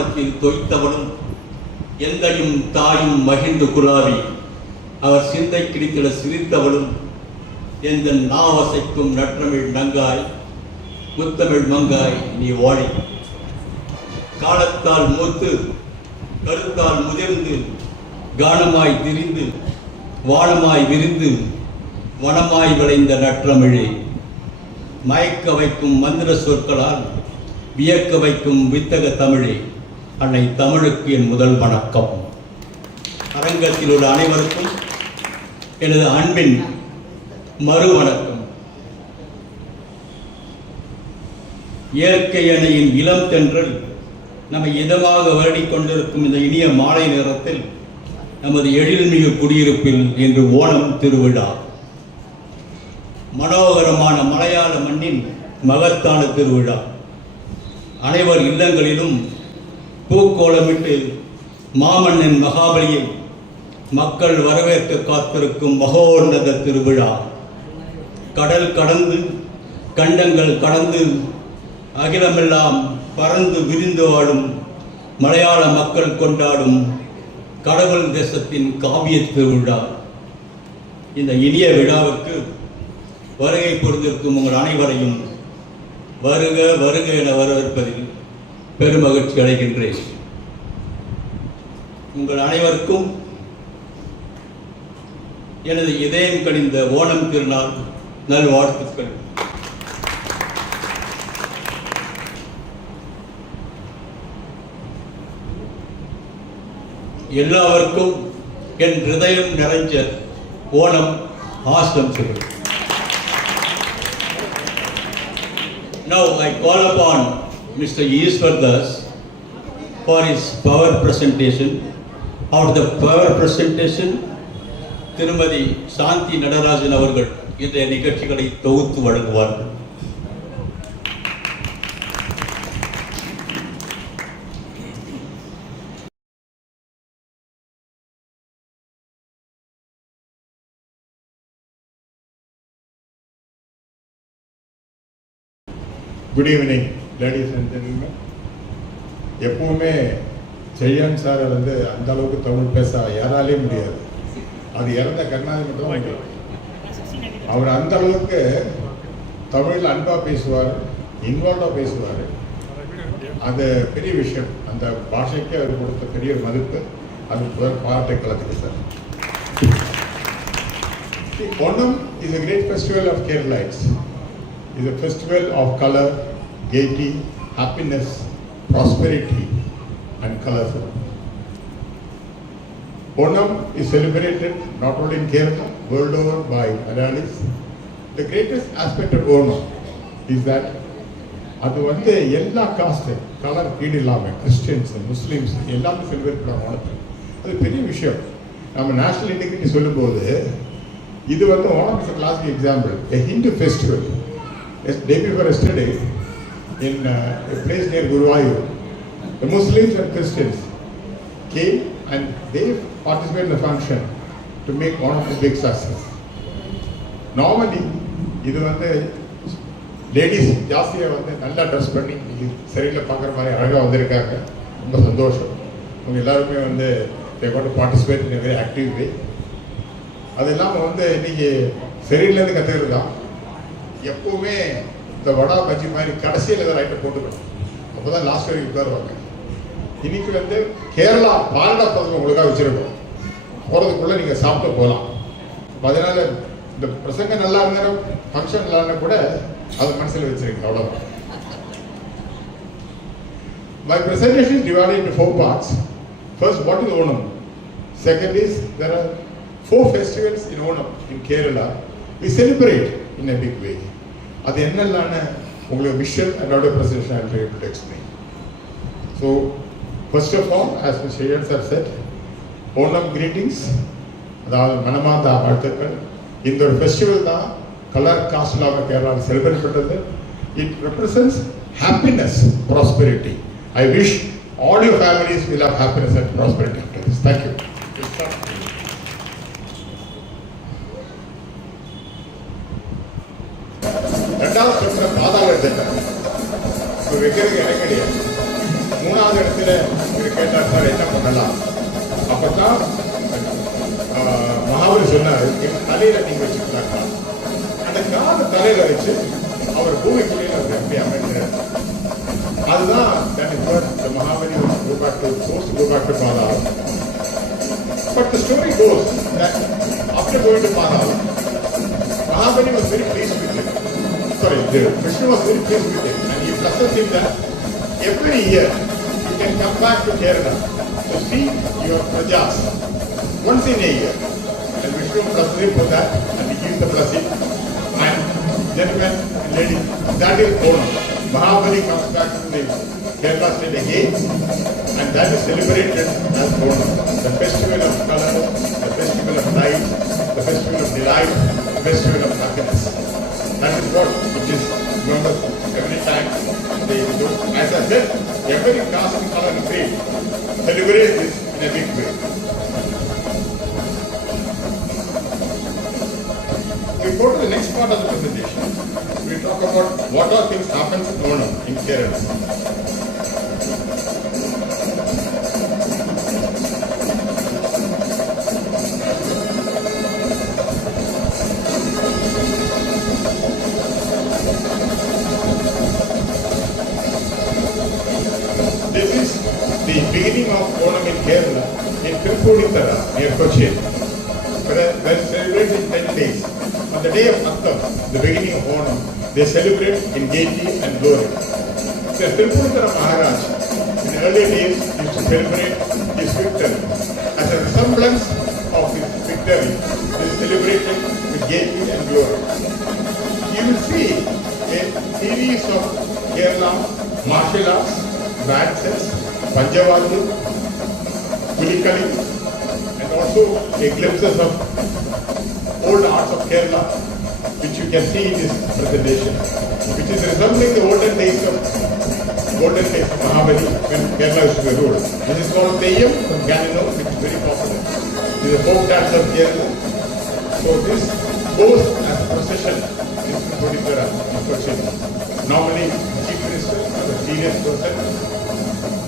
நறுமணத்தில் தொய்த்தவனும் எந்தையும் தாயும் மகிழ்ந்து குலாவி அவர் சிந்தை கிடித்திட சிரித்தவளும் எந்த நாவசைக்கும் நற்றமிழ் நங்காய் முத்தமிழ் மங்காய் நீ வாழி. காலத்தால் மூத்து கருத்தால் முதிர்ந்து கானமாய் திரிந்து வானமாய் விரிந்து வனமாய் விளைந்த நற்றமிழே, மயக்க வைக்கும் மந்திர சொற்களால் வியக்க வைக்கும் வித்தக தமிழே, அன்னை தமிழுக்கு என் முதல் வணக்கம். அரங்கத்தில் உள்ள அனைவருக்கும் எனது அன்பின் மறு வணக்கம். இயற்கை அணையின் இளம் தென்றல் நம்மை இதமாக வருடிக் கொண்டிருக்கும் இந்த இனிய மாலை நேரத்தில் நமது எழில்மிகு குடியிருப்பில் இன்று ஓணம் திருவிழா. மனோகரமான மலையாள மண்ணின் மகத்தான திருவிழா. அனைவர் இல்லங்களிலும் பூக்கோலமிட்டு மாமன்னன் மகாபலியை மக்கள் வரவேற்க காத்திருக்கும் மகோன்னத திருவிழா. கடல் கடந்து கண்டங்கள் கடந்து அகிலமெல்லாம் பறந்து விரிந்து வாழும் மலையாள மக்கள் கொண்டாடும் கடவுள் தேசத்தின் காவிய திருவிழா. இந்த இனிய விழாவுக்கு வருகை புரிந்திருக்கும் உங்கள் அனைவரையும் வருக வருக என வரவேற்பதில் பெருமகிழ்ச்சி அடைகின்றேன். உங்கள் அனைவருக்கும் எனது இதயம் கனிந்த ஓணம் திருநாள் நல்வாழ்த்துக்கள். எல்லாருக்கும் என் ஹிருதயம் நிறைஞ்ச Onam ஆசம்சங்கள். Now I call upon Mr. Ishwar Das for his power presentation. After the power presentation, திருமதி சாந்தி நடராஜன் அவர்கள் இன்றைய நிகழ்ச்சிகளை தொகுத்து வழங்குவார்கள். Good evening ladies and gentlemen. எப்பவுமே ஜெயன் சாரை வந்து அந்த அளவுக்கு தமிழ் பேச யாராலையும் முடியாது. அது இறந்த கருணாநிதி மட்டும் வைக்கலாம். அவர் அந்த அளவுக்கு தமிழில் அன்பாக பேசுவார், இன்வால்வாக பேசுவார். அது பெரிய விஷயம். அந்த பாஷைக்கு அவர் கொடுத்த பெரிய மதிப்பு. அது பாராட்டை கலத்துக்கு sir. Onam is a great festival of Keralites. It is a festival of color, gaiety, happiness, prosperity and colorful. Onam is celebrated not only in Kerala, world over by Malayalis. The greatest aspect of Onam is that அது வந்து எல்லா cost colour கீடு இல்லாமல் Christians Muslims எல்லாமே celebrate பண்ணுவாங்க. அது பெரிய விஷயம். நம்ம நேஷனல் இன்டிகிரிட்டி சொல்லும்போது இது வந்து Onam is a classic example. A Hindu festival. Day before yesterday in a place near Guruvayur, the Muslims and Christians came and they participated in the function to make Onam a big success. Normally இது வந்து ladies ஜாஸ்தியாக வந்து நல்லா dress பண்ணி சரியில் பார்க்குற மாதிரி அழகாக வந்திருக்காங்க. ரொம்ப சந்தோஷம். அவங்க எல்லாருமே வந்து they want to participate in a very active way. அது இல்லாமல் வந்து இன்னைக்கு சரியிலேருந்து கற்றுக்கிறது தான். எப்பவுமே இந்த வடா பஜ்ஜி மாதிரி கடைசியில் ஏதாவது ஐட்டம் போட்டுக்கணும். அப்போ தான் லாஸ்ட் வரைக்கும் உட்காருவாங்க. இன்னைக்கு வந்து கேரளா பாலடா பதக்கம் உங்களுக்காக வச்சுருக்கோம். போகிறதுக்குள்ளே நீங்கள் சாப்பிட்டு போகலாம். அதனால் இந்த பிரசங்கம் நல்லா இருந்தாலும் ஃபங்க்ஷன் நல்லா இருந்தால் கூட அது மனசில் வச்சுருக்கீங்க. அவ்வளோதான். My presentation is divided into 4 parts. First, what is Onam? Second is, there are 4 festivals in Onam in Kerala. We celebrate in a big way. அது என்னெல்லான உங்களுக்கு vision and audio presentation I will be able to explain. So, first of all, as Mr. Ian sir said, Onam greetings. அதாவது மனமார்ந்த வாழ்த்துக்கள். இந்த ஒரு festival தான் colour cost இல்லாமல் கேரளாவில் செலிப்ரேட் பண்ணுறது. It represents happiness, prosperity. I wish all your families will have happiness and prosperity after this. Thank you. ரெண்டாவது சொல்ற பாதாள திட்டம் வைக்கிறதுக்கு இடம் கிடையாது. 3வது இல்லாத இடத்துல இவர் கேட்டார் சார் என்ன பண்ணலாம். அப்பதான் மகாபலி சொன்னார் என் தலையில நீங்க வச்சுக்கலாம். அந்த கால தலையில வச்சு அவர் பூமிக்குள்ளே அவர் எப்படி அமைக்கிறார். அதுதான் that is what the Mahabali was supposed to go back to Padala. But the story goes that after going to Padala, Mahabali was very pleased with him. Sorry, Vishnu was very pleased with him, and he blessed him that every year you can come back to Kerala to see your prajas once in a year. And Vishnu blessed him for that, and he gives the blessing. And gentlemen and ladies, that is Onam. Mahabali comes back to the Kerala state again, and that is celebrated as Onam, the festival of color, the festival of light, the festival of delight, the festival of happiness. That is what it is remembered every time they do. As I said, every caste and color and creed celebrate this in a big way. We go to the next part of the presentation. We talk about what all things happen in Onam in Kerala. This is the beginning of Onam in Kerala in Tirupudithara near Cochin. When celebrated in 10 days. On the day of Attam, the beginning of Onam, they celebrate in gaiety and glory. The Tirupudithara Maharaj, in earlier days, used to celebrate his victory. As a resemblance of his victory, they celebrated with gaiety and glory. You will see a series of Kerala martial arts, dances, Panjavadu, Pulikali, and also a glimpses of old arts of Kerala, which you can see in this presentation, which is resembling the olden days of Mahabali when Kerala used to be ruled. This is called Teyyam from Ganino, which is very popular. This is a folk dance of Kerala. So this goes as a procession in Tirupudithara in Cochin. Normally, Chief Minister or the serious person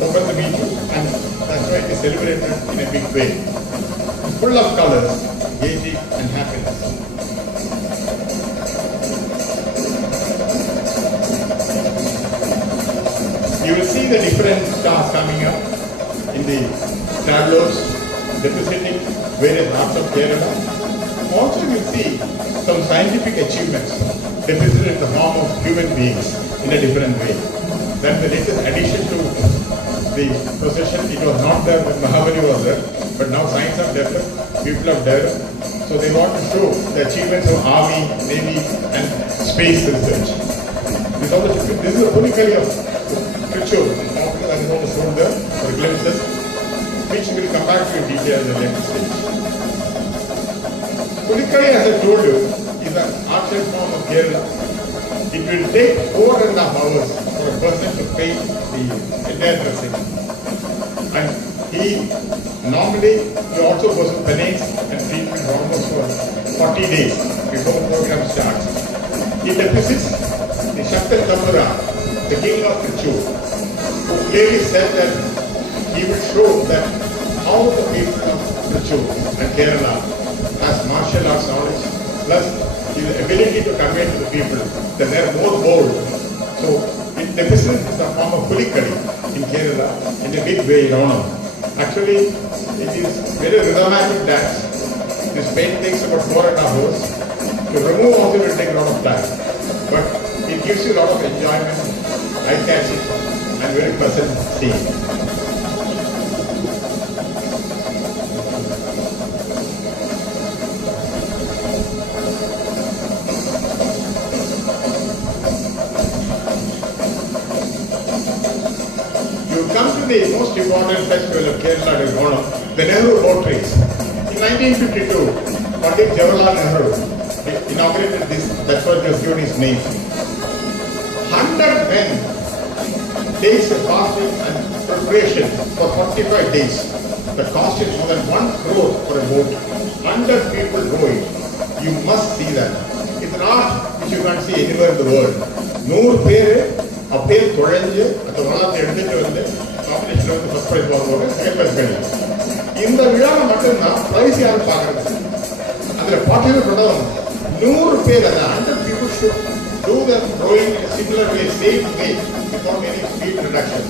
open the meeting, and that's why it is celebrated in a big way. It's full of colors, gaiety and happiness. You will see the different stars coming up in the tableaus representing various arts of Kerala. Also you will see some scientific achievements represented in the form of human beings in a different way. That's the latest addition to the procession. It was not there when Mahabali was there, but now science have developed, people have developed. So they want to show the achievements of army, navy and space research. This is a Pulikali of Trichure, that is also shown there for glimpses, which we will come back to in detail in the next stage. Pulikali, as I told you, is an art and form of Kerala. It will take 4.5 hours for a person to paint the entire dressing. And he also goes to penance and treatment almost for 40 days before the program starts. He depicts the Shaktan Kamura, the king of Trichure, who clearly said that he will show that how the people of Trichure and Kerala has martial arts knowledge, plus the ability to convey to the people that they are more bold. So it represents the form of Pulikali in Kerala in a big way in Onam. Actually, it is very rhythmatic dance. This paint takes about 4.5 hours. To remove also will take a lot of time. But it gives you a lot of enjoyment, eye-catching and very pleasant seeing. The most important festival of Kerala is Onam, the Nehru boat race. In 1952, Pandit Jawaharlal Nehru inaugurated this, that's what was given his name. 100 men takes a fasting and preparation for 45 days. The cost is more than 1 crore for a boat. 100 people do it. You must see that. It's an art which you can't see anywhere in the world. 100 பேர் அப்படியே துழைஞ்சு அந்த வளத்தை எடுத்துட்டு வந்து காம்படிஷன்ல வந்து first prize வாங்குவாங்க, second prize கிடைக்கும். இந்த விழாவை மட்டும்தான் பிரைஸ் யாரும் பார்க்கறது. அதுல பார்ட்டிசிபேட் பண்ணதும் 100 பேர், அந்த 100 people should do the rowing in a similar way, same way, without any speed reduction.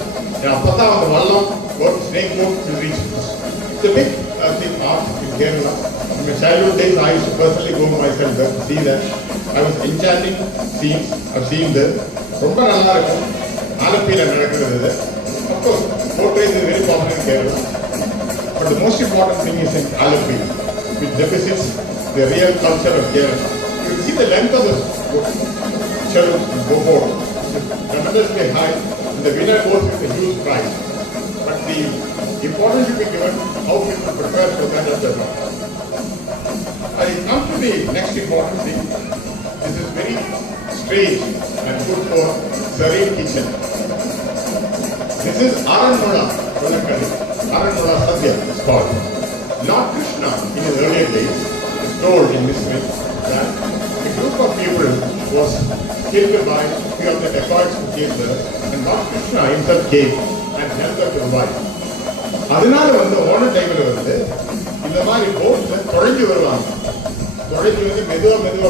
அப்பதான் அந்த வல்லம் snake boat will reach. It's a big thing art in Kerala. In my childhood days, I used to personally go myself there to see that. I was enchanting scenes of seeing this. ரொம்ப நல்லா இருக்கும். ஆலப்பியில நடக்கிறது இது. Of course, boat race is very popular in Kerala. But the most important thing is in Alapi, which depicts the real culture of Kerala. You will see the length of the boat. It's tremendously high, and the winner goes with a huge prize. But the importance should be given how people prepare for that as well. I come to the next important thing. This is very strange and good for serene kitchen. This is Aranmula Kodakali. Aranmula Sadhya is called. Lord Krishna, in his earlier days, is told in this way that a group of people was killed by a few of the dacoits who came there, and Lord Krishna himself came and helped them to revive. அதனால வந்து ஓன டைம்ல வந்து இந்த மாதிரி போட்ல தொலைஞ்சு வருவாங்க. தொலைஞ்சு வந்து மெதுவா வந்து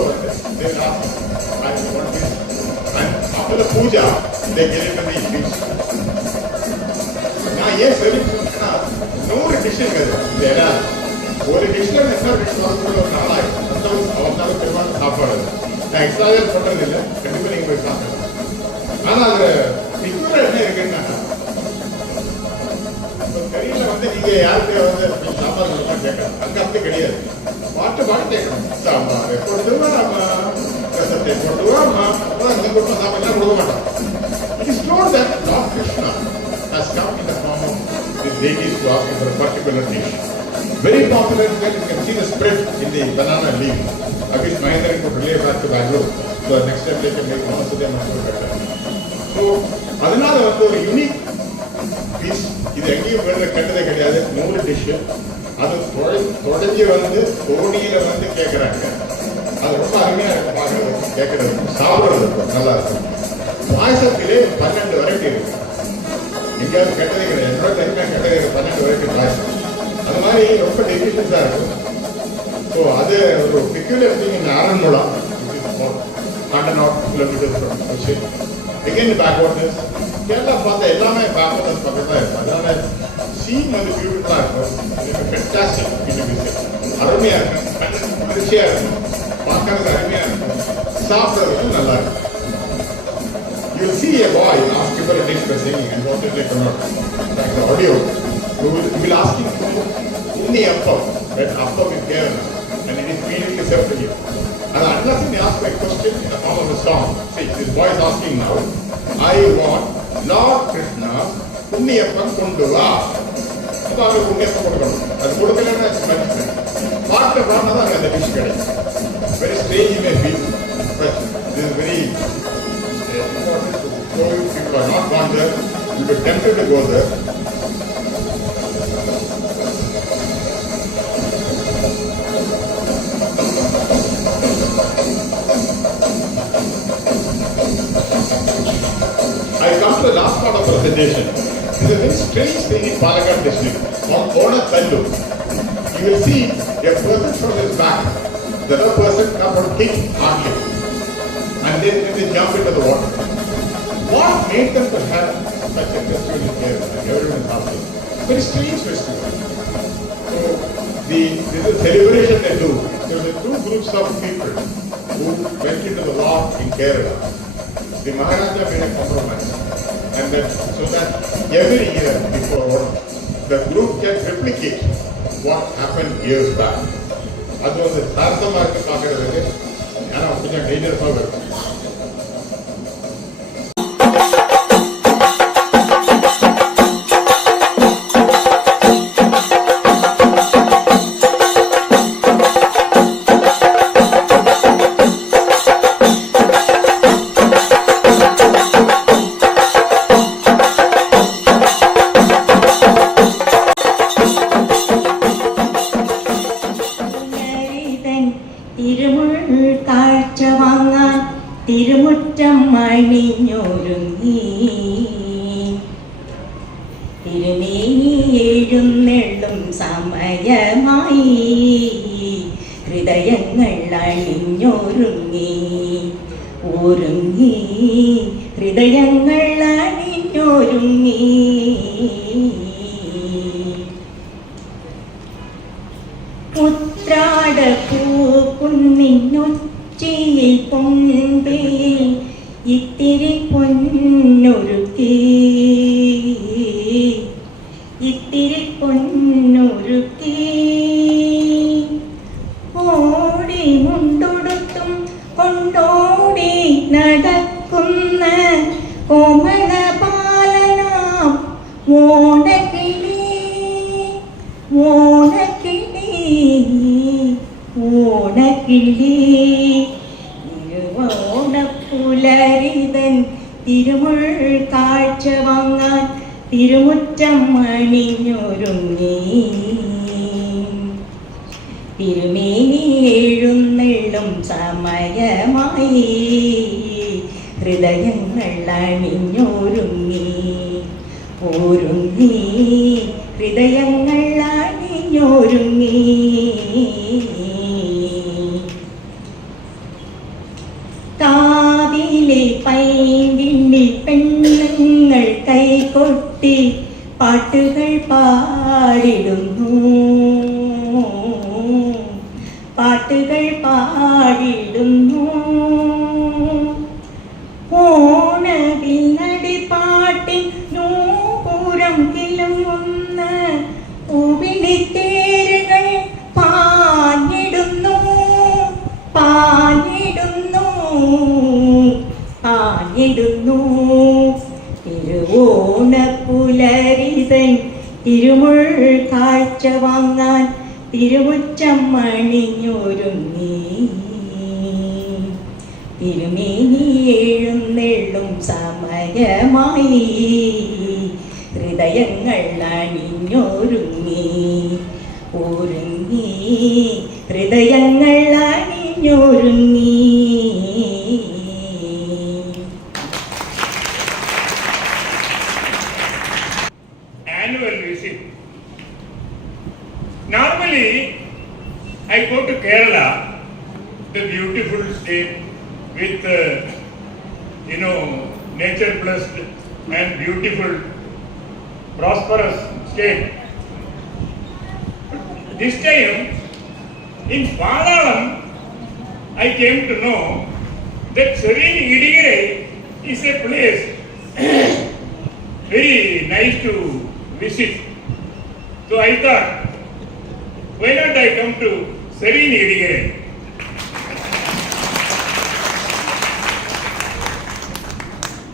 after the puja they get into the beach. நான் ஏன் சரி சொன்னா 100 டிஷ் இருக்குது. ஒரு டிஷ்ல என்ன டிஷ் வரக்கூடிய ஒரு நாளாயிரம் அவனால பெருமாள் சாப்பாடு. நான் எக்ஸ்ட்ரா சொல்றது இல்லை, கண்டிப்பா நீங்க போய் சாப்பிடலாம். ஆனா அதுல பிக்சர் என்ன இருக்குன்னா, கறியில வந்து நீங்க யாருக்கு வந்து சாம்பார் கொடுப்பா கேட்கலாம், அங்க அப்படி கிடையாது. பாட்டு கேட்கணும். சாம்பார் கொடுத்துருவா அம்மா, ரசத்தை கொடுத்துருவா அம்மா, அப்புறம் அந்த கொடுப்பா சாப்பாடுலாம் கொடுக்க மாட்டோம். It is told that Lord Krishna has come in the form of these deities to ask for a particular dish. Very popular, you can see the spread in the banana leaf. I wish Mahendra could relay back to Bangalore, so next time they can make one of them much better. So, அதனால வந்து ஒரு unique piece, இது எங்கேயும் வேற கட்டதே கிடையாது. 100 dish, அது தொடங்கி வந்து தோணியில வந்து கேட்கறாங்க. அது ரொம்ப அருமையா இருக்கும் பார்க்கறது, கேட்கறது, சாப்பிடுறது நல்லா இருக்கும். பாயசத்திலே 12 வெரைட்டி இருக்கு. எங்கேயாவது கெட்டதே கிடையாது. என்னோட தனியாக கெட்டதே 12 வெரைட்டி பாயசம். அது மாதிரி ரொம்ப டெலிஷியஸா இருக்கும். ஸோ அது ஒரு peculiar thing in Aranmula, 100 kilometers from Kochi. Again backwardness. Kerala பார்த்தா எல்லாமே backwardness பக்கத்தில் தான் இருக்கும். அதனால சீன் வந்து பியூட்டிஃபுல்லாக இருக்கும். ஃபென்டாஸ்டிக் இன்டிவிஜுவல், அருமையா இருக்கும், மகிழ்ச்சியா இருக்கும், பார்க்கறதுக்கு அருமையா இருக்கும், சாப்பிட்றதுக்கு நல்லா இருக்கும். You will see a boy ask for a dish by singing, and what is like or not. Like the audio, you will ask him for Unni Appam, that Appam in Kerala, and it is immediately served to him. And unless he asks a question in the form of a song, see, this boy is asking now, I want Lord Krishna Unni Appam Kunduva. அப்போ அவருக்கு Unni Appam கொடுக்கணும். அது கொடுக்கலன்னா பாட்டில் பாடினா தான் அந்த dish கிடைக்கும். Very strange may be, but this is very important to show you people are not gone there, you will be tempted to go there. I come to the last part of presentation. This is a very strange thing in Palakkad district called Onakallu. You will see a person from his back, the other person comes and kick hardly, and then they jump into the water. What made them to have such a festival in Kerala? Everyone is asking. Very strange festival. So this is a celebration they do. There were 2 groups of people who went into the war in Kerala. The Maharaja made a compromise, and that so that every year before Onam, the group can replicate what happened years back. அது வந்து சார்த்தமாக இருக்கு பார்க்கறதுக்கு, ஆனால் கொஞ்சம் டேஞ்சரஸாக இருக்கும். തിരുമുൾ കാഴ്ച വാങ്ങാൻ തിരുമേനി എഴുന്നെള്ളും സമയമായി ഹൃദയങ്ങൾ അണിഞ്ഞൊരുങ്ങി ഒരുങ്ങി ഹൃദയങ്ങൾ അണിഞ്ഞൊരുങ്ങി ഉത്രാട പൂക്കുന്നിന്നുച്ചിയിൽ പൊൻപിയിൽ ഇത്തിരി പൊന്നൊരുക്കി ഇത്തിരി പൊന്നൊരുക്കി ഓടി മുണ്ടൊടുത്തും കൊണ്ടോടി നടക്കുന്ന കോമള പാലനാം ഓണക്കിളി ഓണക്കിളി ഓണക്കിളി ഓണപ്പുലരിതൻ തിരുമുൾ കാഴ്ച വാങ്ങാൻ തിരുമുറ്റം അണിഞ്ഞൊരുങ്ങി തിരുമേനി എഴുന്നെള്ളും സമയമായി ഹൃദയങ്ങൾ അണിഞ്ഞൊരുങ്ങി ഒരുങ്ങി ഹൃദയങ്ങൾ അണിഞ്ഞൊരുങ്ങി കാവിലെ പൈങ്കിള്ളി പെണ്ണുങ്ങൾ കൈകൊട്ടി പാട്ടുകൾ പാടിടുന്നു പാട്ടുകൾ പാടിടുന്നു ഓണവില്ലടിപ്പാട്ടിൻ നൂപുരം കിലുങ്ങുന്ന പൂവിളിത്തേരുകൾ പാഞ്ഞിടുന്നു പാഞ്ഞിടുന്നു പാഞ്ഞിടുന്നു തിരുവോണപ്പുലരിതൻ തിരുമുൾ കാഴ്ച വാങ്ങാൻ തിരുമുറ്റം അണിഞ്ഞൊരുങ്ങി തിരുമേനി എഴുന്നെള്ളും സമയമായി ഹൃദയങ്ങൾ അണിഞ്ഞൊരുങ്ങി ഒരുങ്ങി ഹൃദയങ്ങൾ അണിഞ്ഞൊരുങ്ങി. Annual visit. Normally, I go to Kerala, the beautiful state with, nature blessed and beautiful, prosperous state. This time, in Padalam, I came to know that Serene Idigire is a place very nice to visit. So I thought, why not I come to Serene Idigire?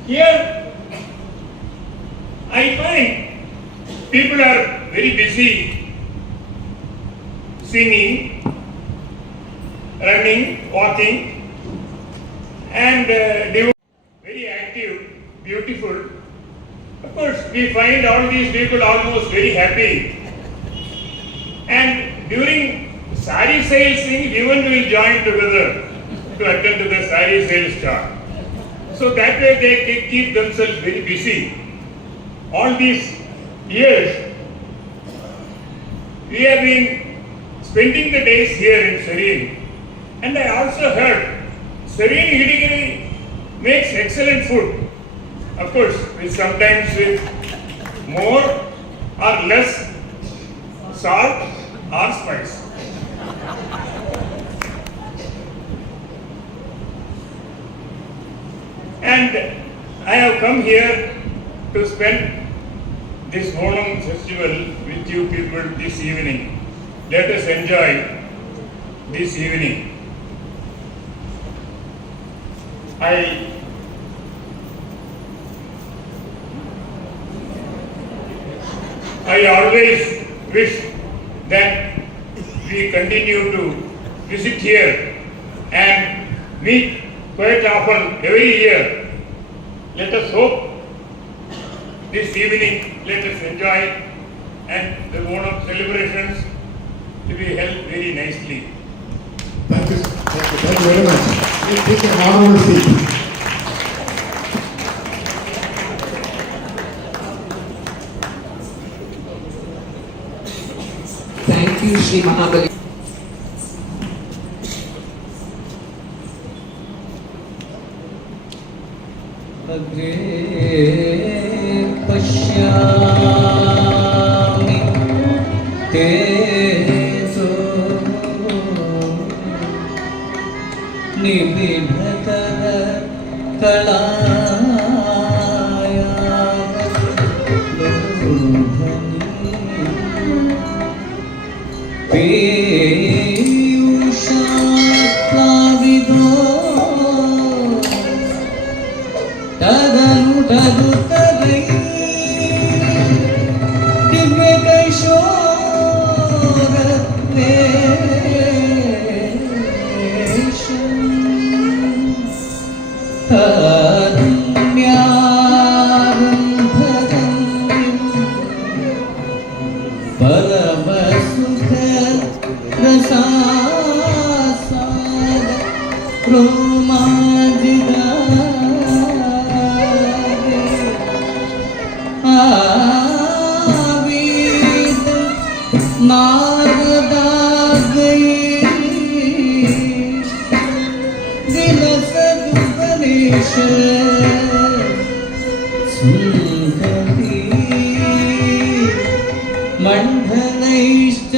Here, I find people are very busy singing, running, walking, and very active, beautiful. Of course, we find all these people almost very happy. And during sari sales thing, even will join together to attend to the sari sales start. So that way they keep themselves very busy. All these years, we have been spending the days here in Serene. And I also heard Serene Idigiri makes excellent food. Of course, sometimes with more or less salt or spice. And I have come here to spend this Onam festival with you people this evening. Let us enjoy this evening. I always wish that we continue to visit here and meet quite often every year. Let us hope this evening, let us enjoy and the Onam celebrations to be held very nicely. Thank you very much. Please take an honorable seat. Thank you Shri Mahabali. അഗ്രേ പശ്യാമി തേജോ നിബിഡതര കളായാ പീയൂഷാപ്ലാവിതോ തദനു തദുതരൈ ദിവ്യകൈശോര വേഷം തരമ്യാരംഭകം പരമസുഖ രസാസാദ രോമാഞ്ചിത ആവീത് നാരദാഗയേ വിലസദുപനിഷ സുന്ദരീ മണ്ഡലൈശ്ച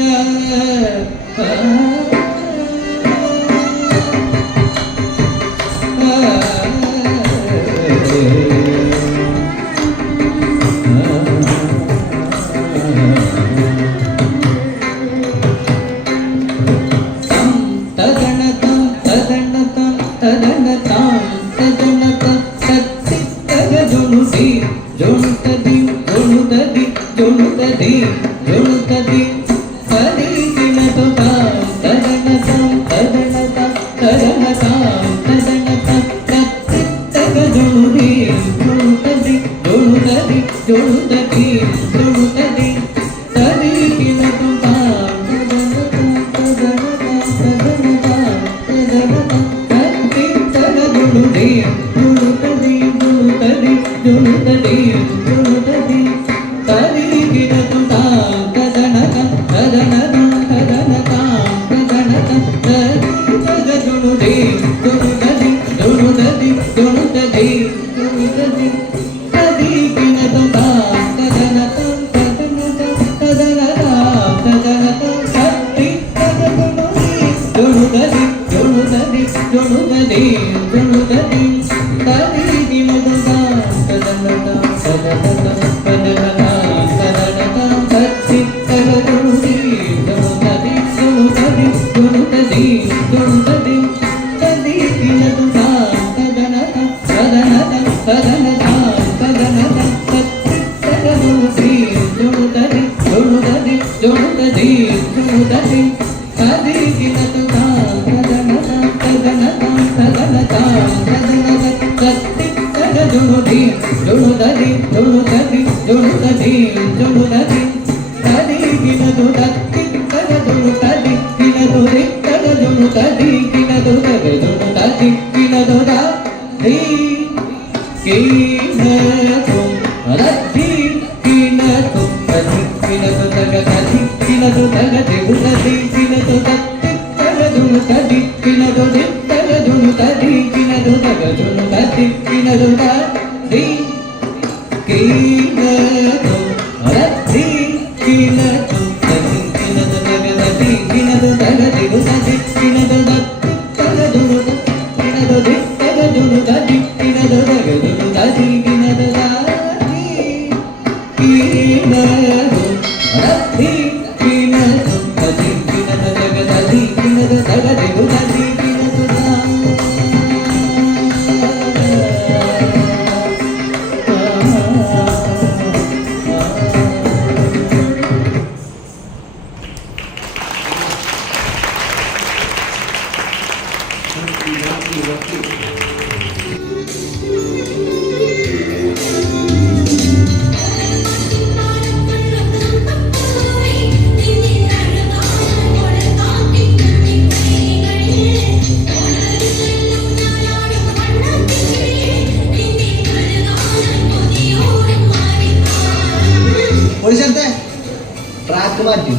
ട്രാക്ക് മാറ്റി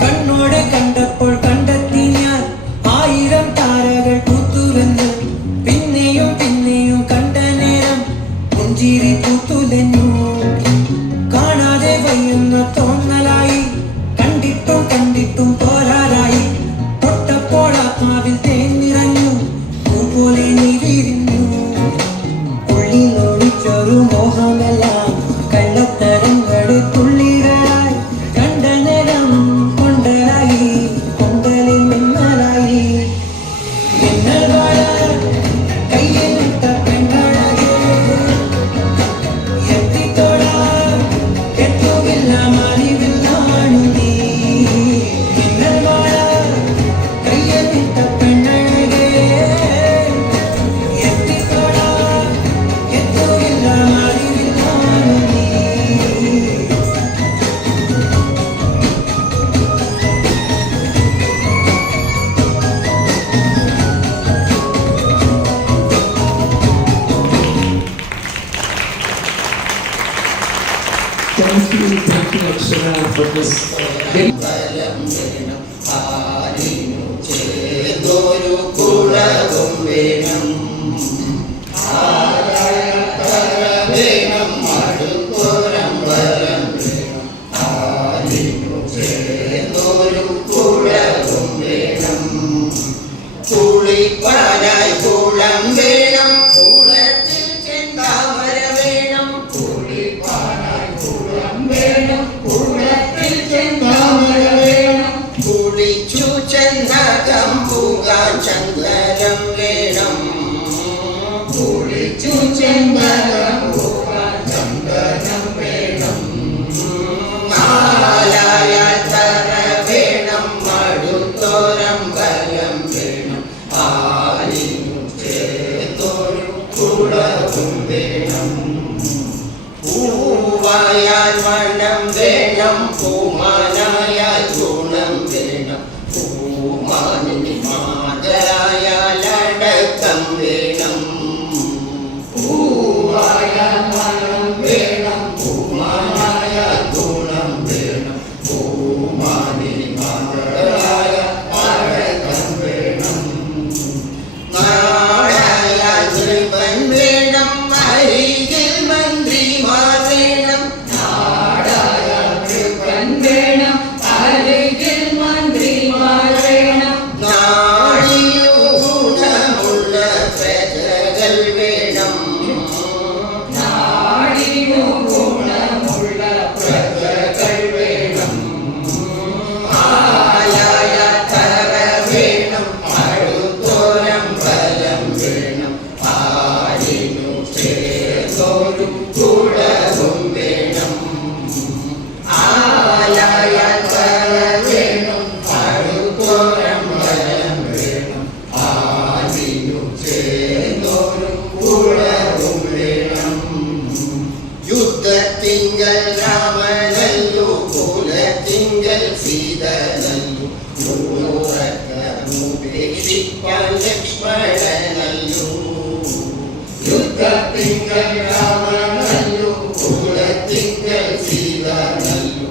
കണ്ണോടെ കണ്ടപ്പോൾ കണ്ടെത്തി ഞാൻ 1000 താരകൾ പൂത്തുലഞ്ഞു. പിന്നെയും പിന്നെയും കണ്ട നേരം പുഞ്ചിരി പൂത്തുലഞ്ഞു. കാണാതെ വയ്യുന്ന തോന്നലായി, കണ്ടിട്ടും കണ്ടിട്ടും പോരാറായി. തൊട്ടപ്പോൾ ആത്മാവിൽ തേൻ നിറഞ്ഞു, പൂ പോലെ നീ വിരിഞ്ഞു. ഉള്ളിൽ ഒളിച്ചൊരു മോഹമെല്ലാം കള്ളത്തരങ്ങളുടെ തുള്ളികളായി. കണ്ട നേരം കൊണ്ടലായി, കൊണ്ടലിൽ മിന്നലായി. മിന്നൽ വാഴ കയ്യിലിട്ട പെണ്ണഴകേ, എത്തിത്തൊടാൻ എത്തുകില്ല മറിവില്ലാണു നീ. മിന്നൽ വാഴ കയ്യിലിട്ട പെണ്ണഴകേ, എത്തിത്തൊടാൻ എത്തുകില്ല മറിവില്ലാണു നീ. Thank you, Akshara, for this very കുളിപ്പാനായി കുളം വേണം, കുളത്തിൽ ചെന്താമര വേണം. കുളിപ്പാനായി കുളം വേണം, കുളത്തിൽ ചെന്താമര വേണം. കുളിച്ചു ചെന്നകം പൂകാൻ ചന്ദനം വേണം. കുളിച്ചു ചെന്നകം പൂകാൻ ചന്ദനം വേണം. ആലായാൽ തറ വേണം, അടുത്തോരമ്പലം വേണം. ആലിനു ചേർത്തൊരു കുളവും വേണം. പൂവായാൽ മണം വേണം, പൂമാനായാൽ ഗുണം വേണം. പൂമാനിന് മാതരായാൽ അടക്കം വേണം. പൂവായാൽ മണം വേണം, പൂമാനായാൽ ഗുണം വേണം. പൂമാനിന് മാതരായാൽ അടക്കം വേണം. നാടായാൽ ശ്രീപൻ വേണം, അരികിൽ മന്ത്രിമാർ വേണം. നാടായാൽ ശ്രീപൻ വേണം, അരികിൽ മന്ത്രിമാർ വേണം. നാടിനു ഗുണമുള്ള പ്രജകൾ വേണം. നാടിനു ഗുണമുള്ള പ്രജകൾ വേണം. ആലായ തറ വേണം, അടുത്തോരമ്പലം വേണം. ആലിനു ചേർത്തൊരു കുളവും വേണം. ആലായ തറ വേണം, അടുത്തോരമ്പലം വേണം. ആലിനു ചേർത്തൊരു കുളവും വേണം. യുദ്ധത്തിങ്കൽ രാമനല്ലു, കുലത്തിങ്കൽ സീതനല്ലു. ഉപേക്ഷിക്കാൻ ലക്ഷ്മണനല്ലു. യുദ്ധത്തിങ്കൽ രാമനല്ലു, കുലത്തിങ്കൽ സീതനല്ലു.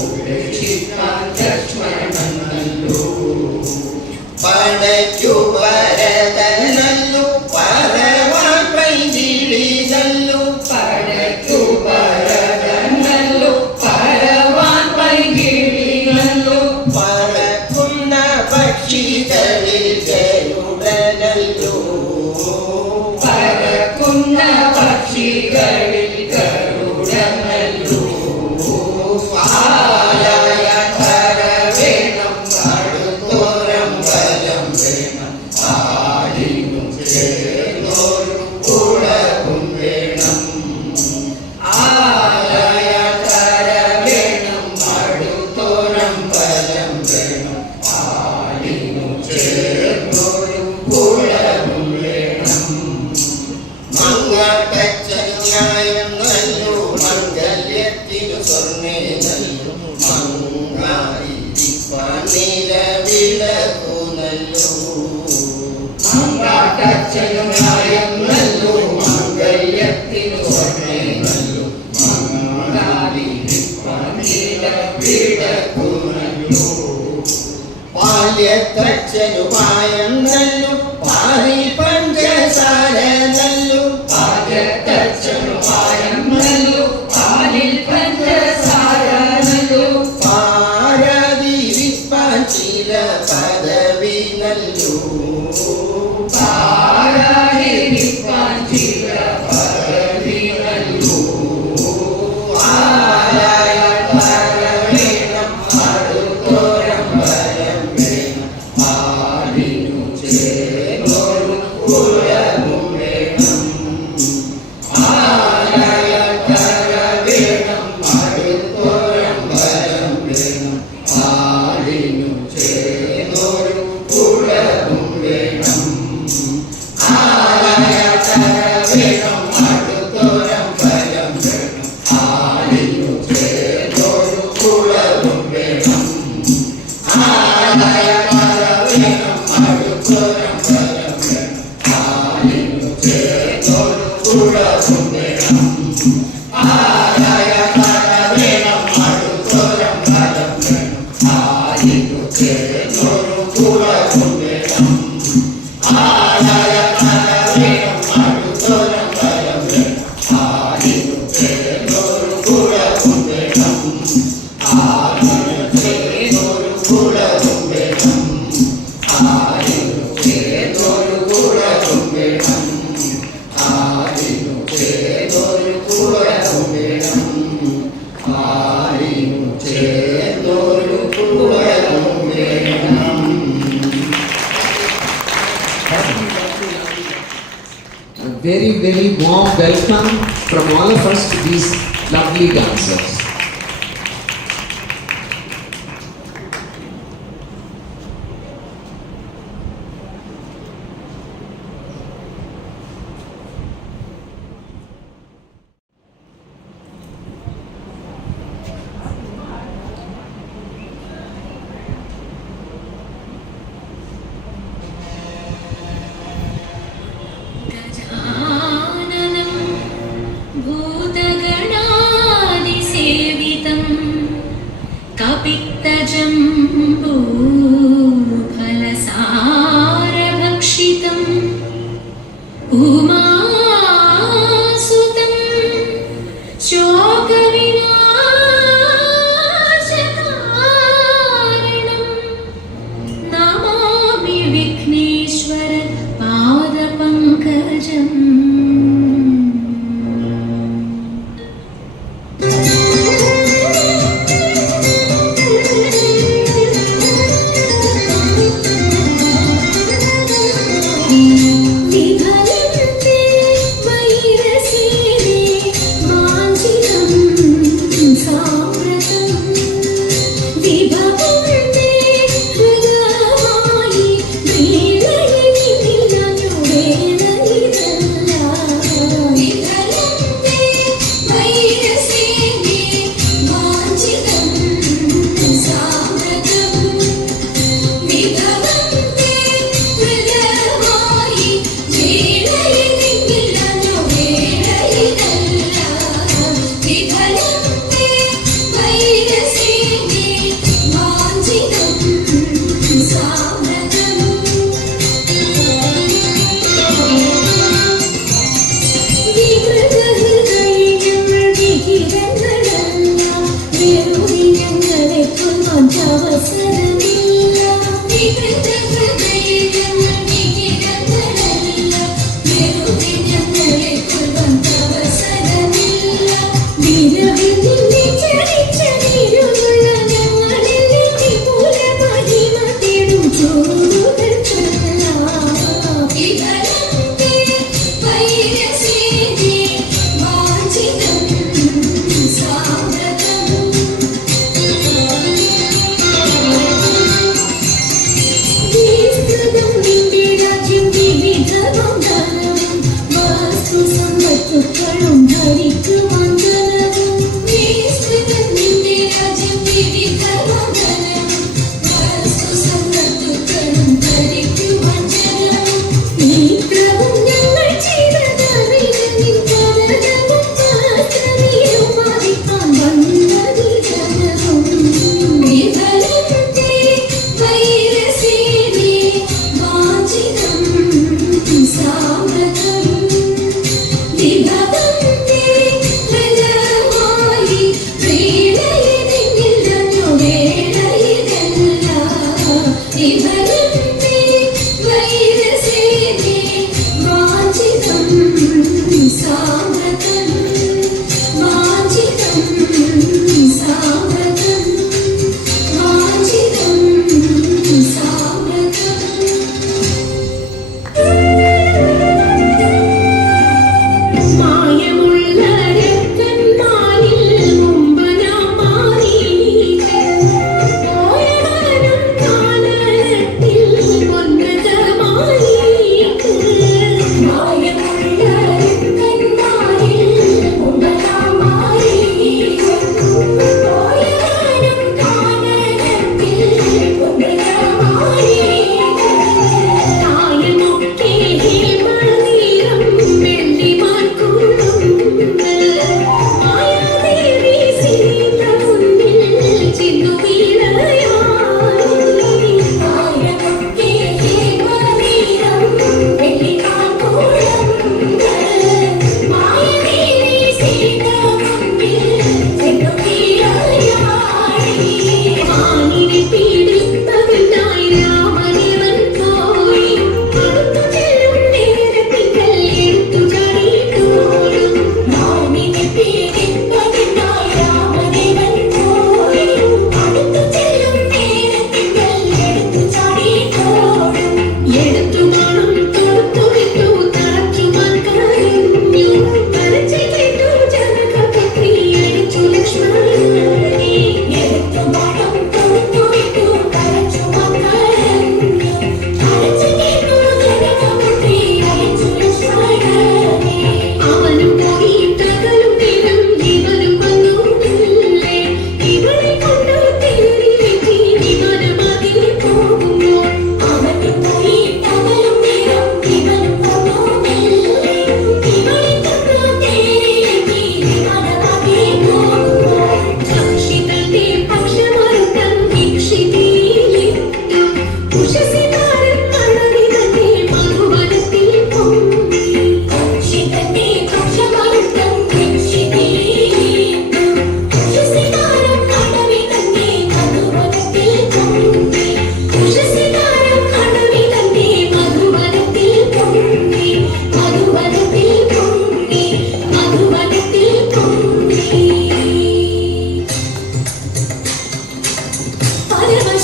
ഉപേക്ഷിക്കാൻ ലക്ഷ്മണനല്ലു. പടയ്ക്കു ഭരതനല്ലു, പറവാൻ പൈങ്കിളിനല്ലു. പടയ്ക്കു ഭരതനല്ലു, പറവാൻ പൈങ്കിളിനല്ലു. പറക്കുന്ന പക്ഷികളിൽ ഗരുഡനല്ലു. പറക്കുന്ന ആദ്യത്തച്ഛനുപായം നല്ലു പാലിൽ പഞ്ചസാര നല്ലു ആദ്യത്തച്ഛനുപായം നല്ലു പാലിൽ പഞ്ചസാര നല്ലു പാരാതിരിപ്പാൻ ചില പദവി നല്ലു പാരാതിരിപ്പാൻ ചില പദവി നല്ലു ആരായ വേണം അടുത്തോരം വരം വേണം ആടിനു ചേർന്നൊരു കുലവും വേണം ആരായ വേണം അടുത്തോരം വരം വേണം ആടിനു ചേർന്നൊരു കുലവും വേണം ആരായ വേണം അടുത്തോരം വരം വേണം ആടിനു ചേർന്നൊരു കുലവും വേണം ആരായ വേണം അടുത്തോരം വരം വേണം ആടിനു ചേർന്നൊരു കുലവും വേണം ആരായ വേണം അടുത്തോരം വരം വേണം ആടിനു ചേർന്നൊരു കുലവും വേണം ആരായ വേണം അടുത്തോരം വരം വേണം ആടിനു ചേർന്നൊരു കുലവും വേണം ആടിനു ചേർന്നൊരു കുലവും വേണം ആടിനു ചേർന്നൊരു കുലവും വേണം ആടിനു ചേർന്നൊരു കുലവും വേണം ആടിനു ചേർന്നൊരു കുലവും വേണം. A very, very warm welcome from all of us to these lovely dancers. गजाननं भूतगणादिसेवितं कपित्तजम्बूफलसारभक्षितम् उमासुतं शोकविनाशकारणं Namami Vighneshwar पादपङ्कजम्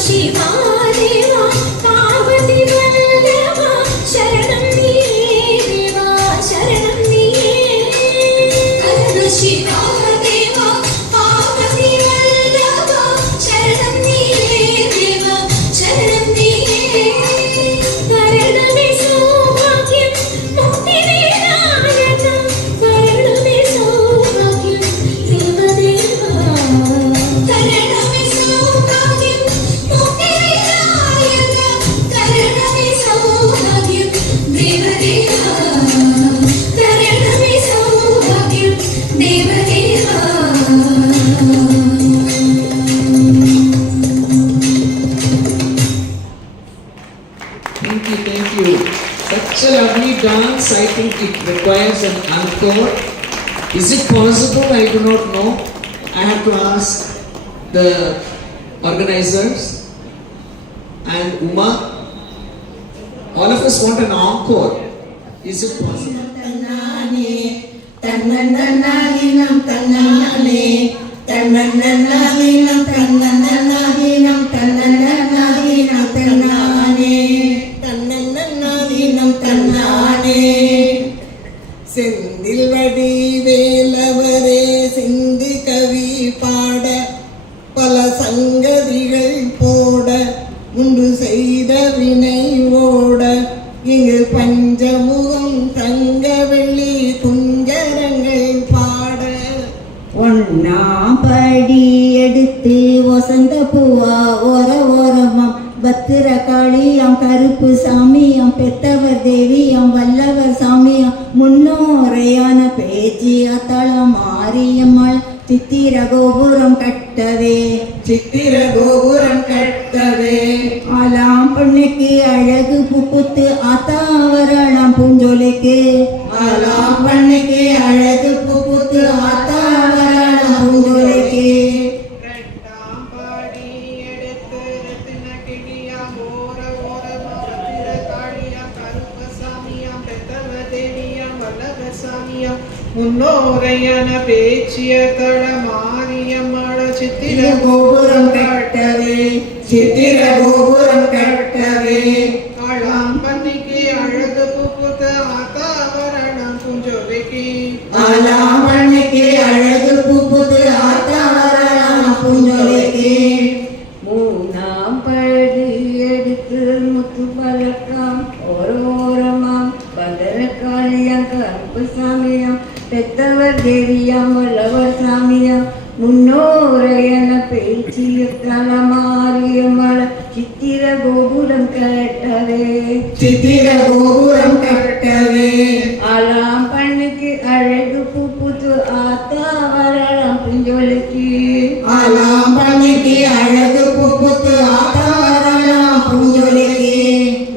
Shiva देवा पार्वती वल्लभा शरणं नीये देवा शरणं नीये हर शिवा देवा पार्वती वल्लभा शरणं नीये देवा शरणं नीये करणमे सौभाग्यं मुक्तिविनायक करणमे सौभाग्यं देवदेवा करणमे सौभाग्यं मुक्तिविनायक करणमे सौभाग्यं देवदेवा करणमे सौभाग्यं देवदेवा Thank you. Such a lovely dance. I think it requires an encore. Is it possible? I do not know. I have to ask the organizers and Uma. All of us want an encore. Is it possible? தன்னன்னாதீனம் தன்னானே தன்னன்னாதீனம் தன்னன்னாதீனம் தன்னன்னாதீனம் தன்னானே தன்னன்னாதீனம் தன்னானே செந்தில் வடி வேலவரே சிந்து கவி பாட பல சங்கதிகள் போட முன்பு செய்த வினை ஓட இங்கு பஞ்சமுகம் தங்க வெள்ளி குஞ்சரங்கள் பாட ஒன்னாம் படி எடுத்து வசந்த பூவா ஓரமா பத்திரகாளியாம் கருப்பு சாமியாம் பெத்தவர் தேவியாம் வல்லவர் சாமியாம் முன்னோரையான பேச்சு அத்தளம் மாரியம்மாள் சித்திர கோபுரம் கட்டவே சித்திர கோபுரம் கட்டவே ஆலாம் பொண்ணுக்கு அழகு புப்புத்து ஆத்தாவரணம் பூஞ்சோலைக்கு ஆலாம் பொண்ணுக்கு அழகு புப்புத்து ஆத்தாவரணம் பூஞ்சோலைக்கு ரெண்டாம் படி எடுத்து ரத்தின கிளியாம் ஓரமா காளியாம் கருப்பசாமியாம் பெத்தவ தேவியாம் வல்லவ சாமியாம் முன்னோரையான பேச்சிய தட மாரியம்மாள சித்திர கோபுரம் கட்டவே சித்திர கோபுரம் கட்டவே ஆளாம் பன்னிக்கு அழகு புப்புத்த ஆத்தாவரணம் குஞ்சோலைக்கு ஆலாம் பொண்ணுக்கு அழகு புப்புத்து ஆத்தாவரணம் பூஞ்சோலைக்கு மூணாம் படி எடுத்து முத்து பழக்கம் ஓரமாம் பதரக்காளியாம் கருப்பு சாமியாம் பெத்தவர் தேவியாம் வல்லவர் சாமியாம் முன்னோரையன பேச்சிய தலமாரியமள சித்திர கோபுரம் கட்டவே சித்திர கோபுரம் கட்டவே ஆலாம் பண்ணுக்கு அழகு புப்புத்து ஆத்தாவரணம் பூஞ்சோலைக்கு ஆலாம் பண்ணுக்கு அழகு புப்புத்து ஆத்தாவரணம் பூஞ்சோலைக்கு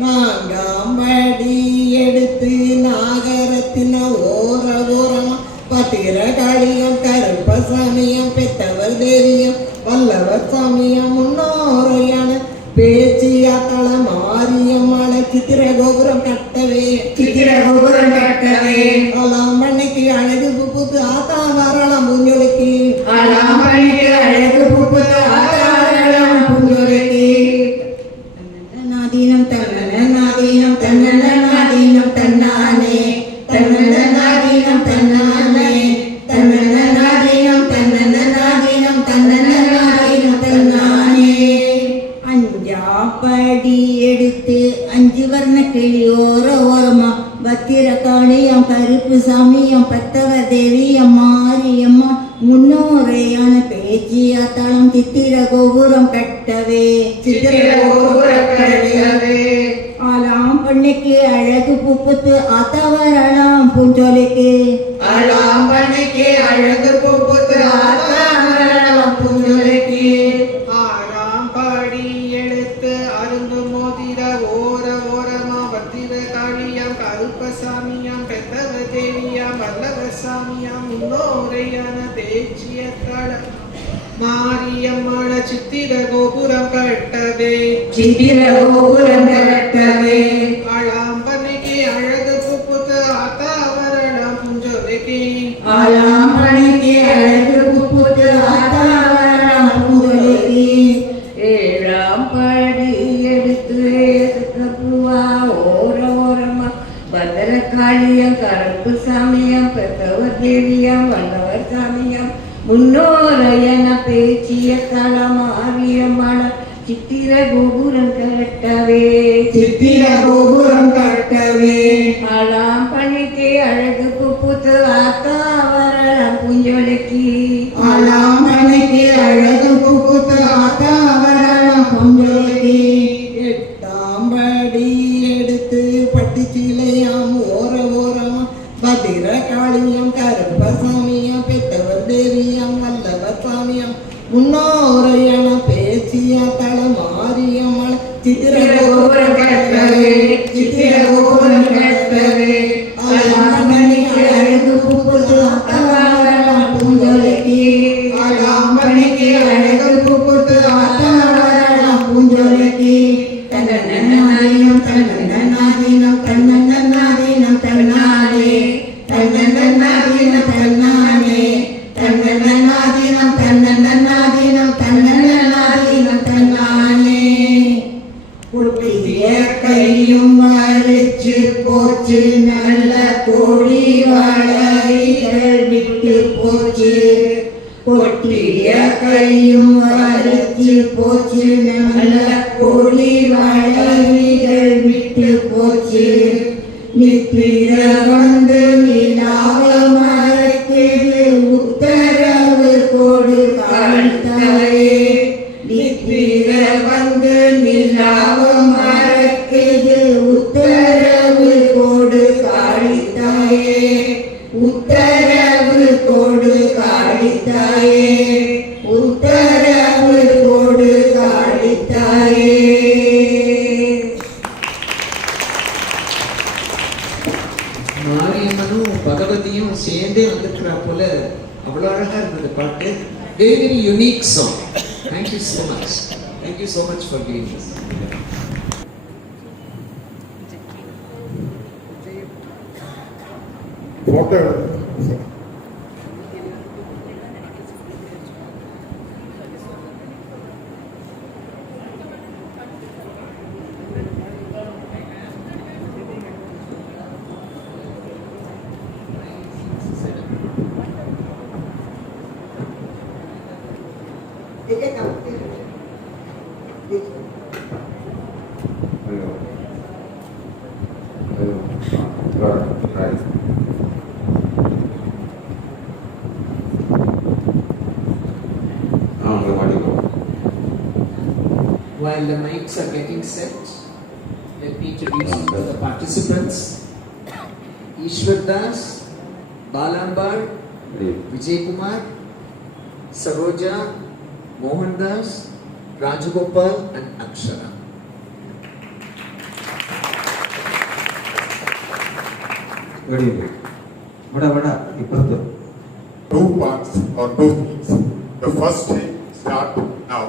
நான்காம் படி எடுத்து நாகரத்தின ஓரமா பத்திரகாளியம் கருப்பசாமியம் பெத்தவர் தேவியம் வல்லவர் சாமியம் முன்னோரையான பேச்சியா தள மாரியம்மாள சித்திர கோபுரம் கட்டவே சித்திர கோபுரம் கட்டவே ஆலாம் பண்ணிக்கு அழகு புப்புத்து ஆத்தா வரலாம் பூஞ்சோலைக்கு ஆலாம் பண்ணிக்கு அழகு புப்புத்து ஆத்தா வரலாம் பூஞ்சோலைக்கு நாதீனம் தன்னநாதீனம் தன்னநாதீனம் தன்னானே தன்னநாதீனம் தன்னானே தன்னநாதீனம் தன்னநாதீனம் தன்னநாதீனம் தன்னானே அஞ்சாம் படி எடுத்து அஞ்சு வர்ண கிளி ஓரமா பத்திரகாளியாம் கருப்பு சாமியாம் பெத்தவர் தேவியாம் மாரியம்மா முன்னோரையான பேச்சியா தளம் சித்திர கோபுரம் கட்டவே சித்திர கோபுரம் கட்டவே ஆலாம் பொண்ணுக்கு அழகு புப்புத்து ஆத்தாவரணம் பூஞ்சோலைக்கு ஆலாம் பொண்ணுக்கு அழகு புப்புத்து ஆத்தாவரணம் பூஞ்சோலைக்கு ஆறாம் படி எடுத்து அரும்பு மோதிர ஓரமா பத்திர காளியாம் கருப்பசாமியாம் பெத்தவ தேவியாம் வல்லவ சாமியாம் முன்னோரையான தேச்சிய தட மாரியம்மாள சித்திர கோபுரம் கட்டவே சித்திர கோபுரம் கட்டவே ஆளாம் பன்னிக்கு அழகு புப்புத்து ஆத்தாவரணம் பூஞ்சோலைக்கு ஆலாம் பொண்ணுக்கு அழகு புப்புத்து ஆத்தாவரணம் பூஞ்சோலைக்கு ஏழாம் തളമാറിയമ്മള ചിത്തിര ഗോപുരം കെട്ടവേ ചിത്തിര ഗോപുരം കട്ടവേ ആളാം പണിക്ക് അഴക് പുപ്പുത്ത് ആത്താവരണം പുഞ്ചൊലക്കി ആലാമണിക്ക് അഴകു പുക്കുത്ത് ആത്താവരണം പൊഞ്ചൊലി എട്ടാം പടിയെടുത്ത് പട്ടിച്ചിലയാം ഓരോ ഭദ്രകാളിയം കരുപ്പസ്വാമിയം പെറ്റവർ ദേവിയം വല്ലവർ സ്വാമിയം മുന്നോറയണ പേച്ചിയ തളമാറിയമൾ ചിത്തിര ഗോപുരം കെട്ടവേ ചിത്തിര ഗോപുരം കെട്ടവേ ആലാമ്പണിക്ക് അഴക് പുപ്പുത്ത് ആത്താവരണം പുഞ്ചൊലക്കി ആലാമ്പണിക്ക് അഴകു പുക്കുത്ത് ആത്താവരണം പൂഞ്ചൊലി തന്നന്നാദീനം തന്നന്നാദീനം തന്നന്നാദീനം തന്നാനേ തന്നന്നാദീനം തന്നാനേ തന്നന്നാദീനം തന്നന്നാദീനം തന്നന്നാദീനം തന്നാനേ കുട്ടിയ കൈയും വരച്ച് പോച്ച് നല്ല കോടി വളരികൾ വിട്ട് പോച്ച് പൊട്ടിയ കൈയും വരച്ച് പോച്ച് നല്ല കോടി വളരികൾ വിട്ട് പോച്ച് നിത്തിര വന്ന് നിലാവ് മരക്കിത് ഉത്തരവ് കൊടു കാഴ്ത്തായേ നിത്തിര വന്ന് നിലാവ് മരക്കിത് ഉത്തരവ് കൊടു കാഴ്ത്തായേ ഉത്തരവ് കൊടു കാഴ്ത്തായേ ഉത്തരവ് കൊടു കാഴ്ത്തായേ மாரியம்மனும் பகவதியும் சேர்ந்தே வந்திருக்கிறா போல அவ்வளோ அழகா இருந்தது பாட்டு. Very very unique song. Thank you so much. Thank you so much for doing this. Photo While the mics are getting set, let me introduce you to the participants. Ishwar Das, Balambar, Vijay Kumar, Saroja, Mohan Das, Rajagopal and Akshara. two parts or two things. The first thing start now.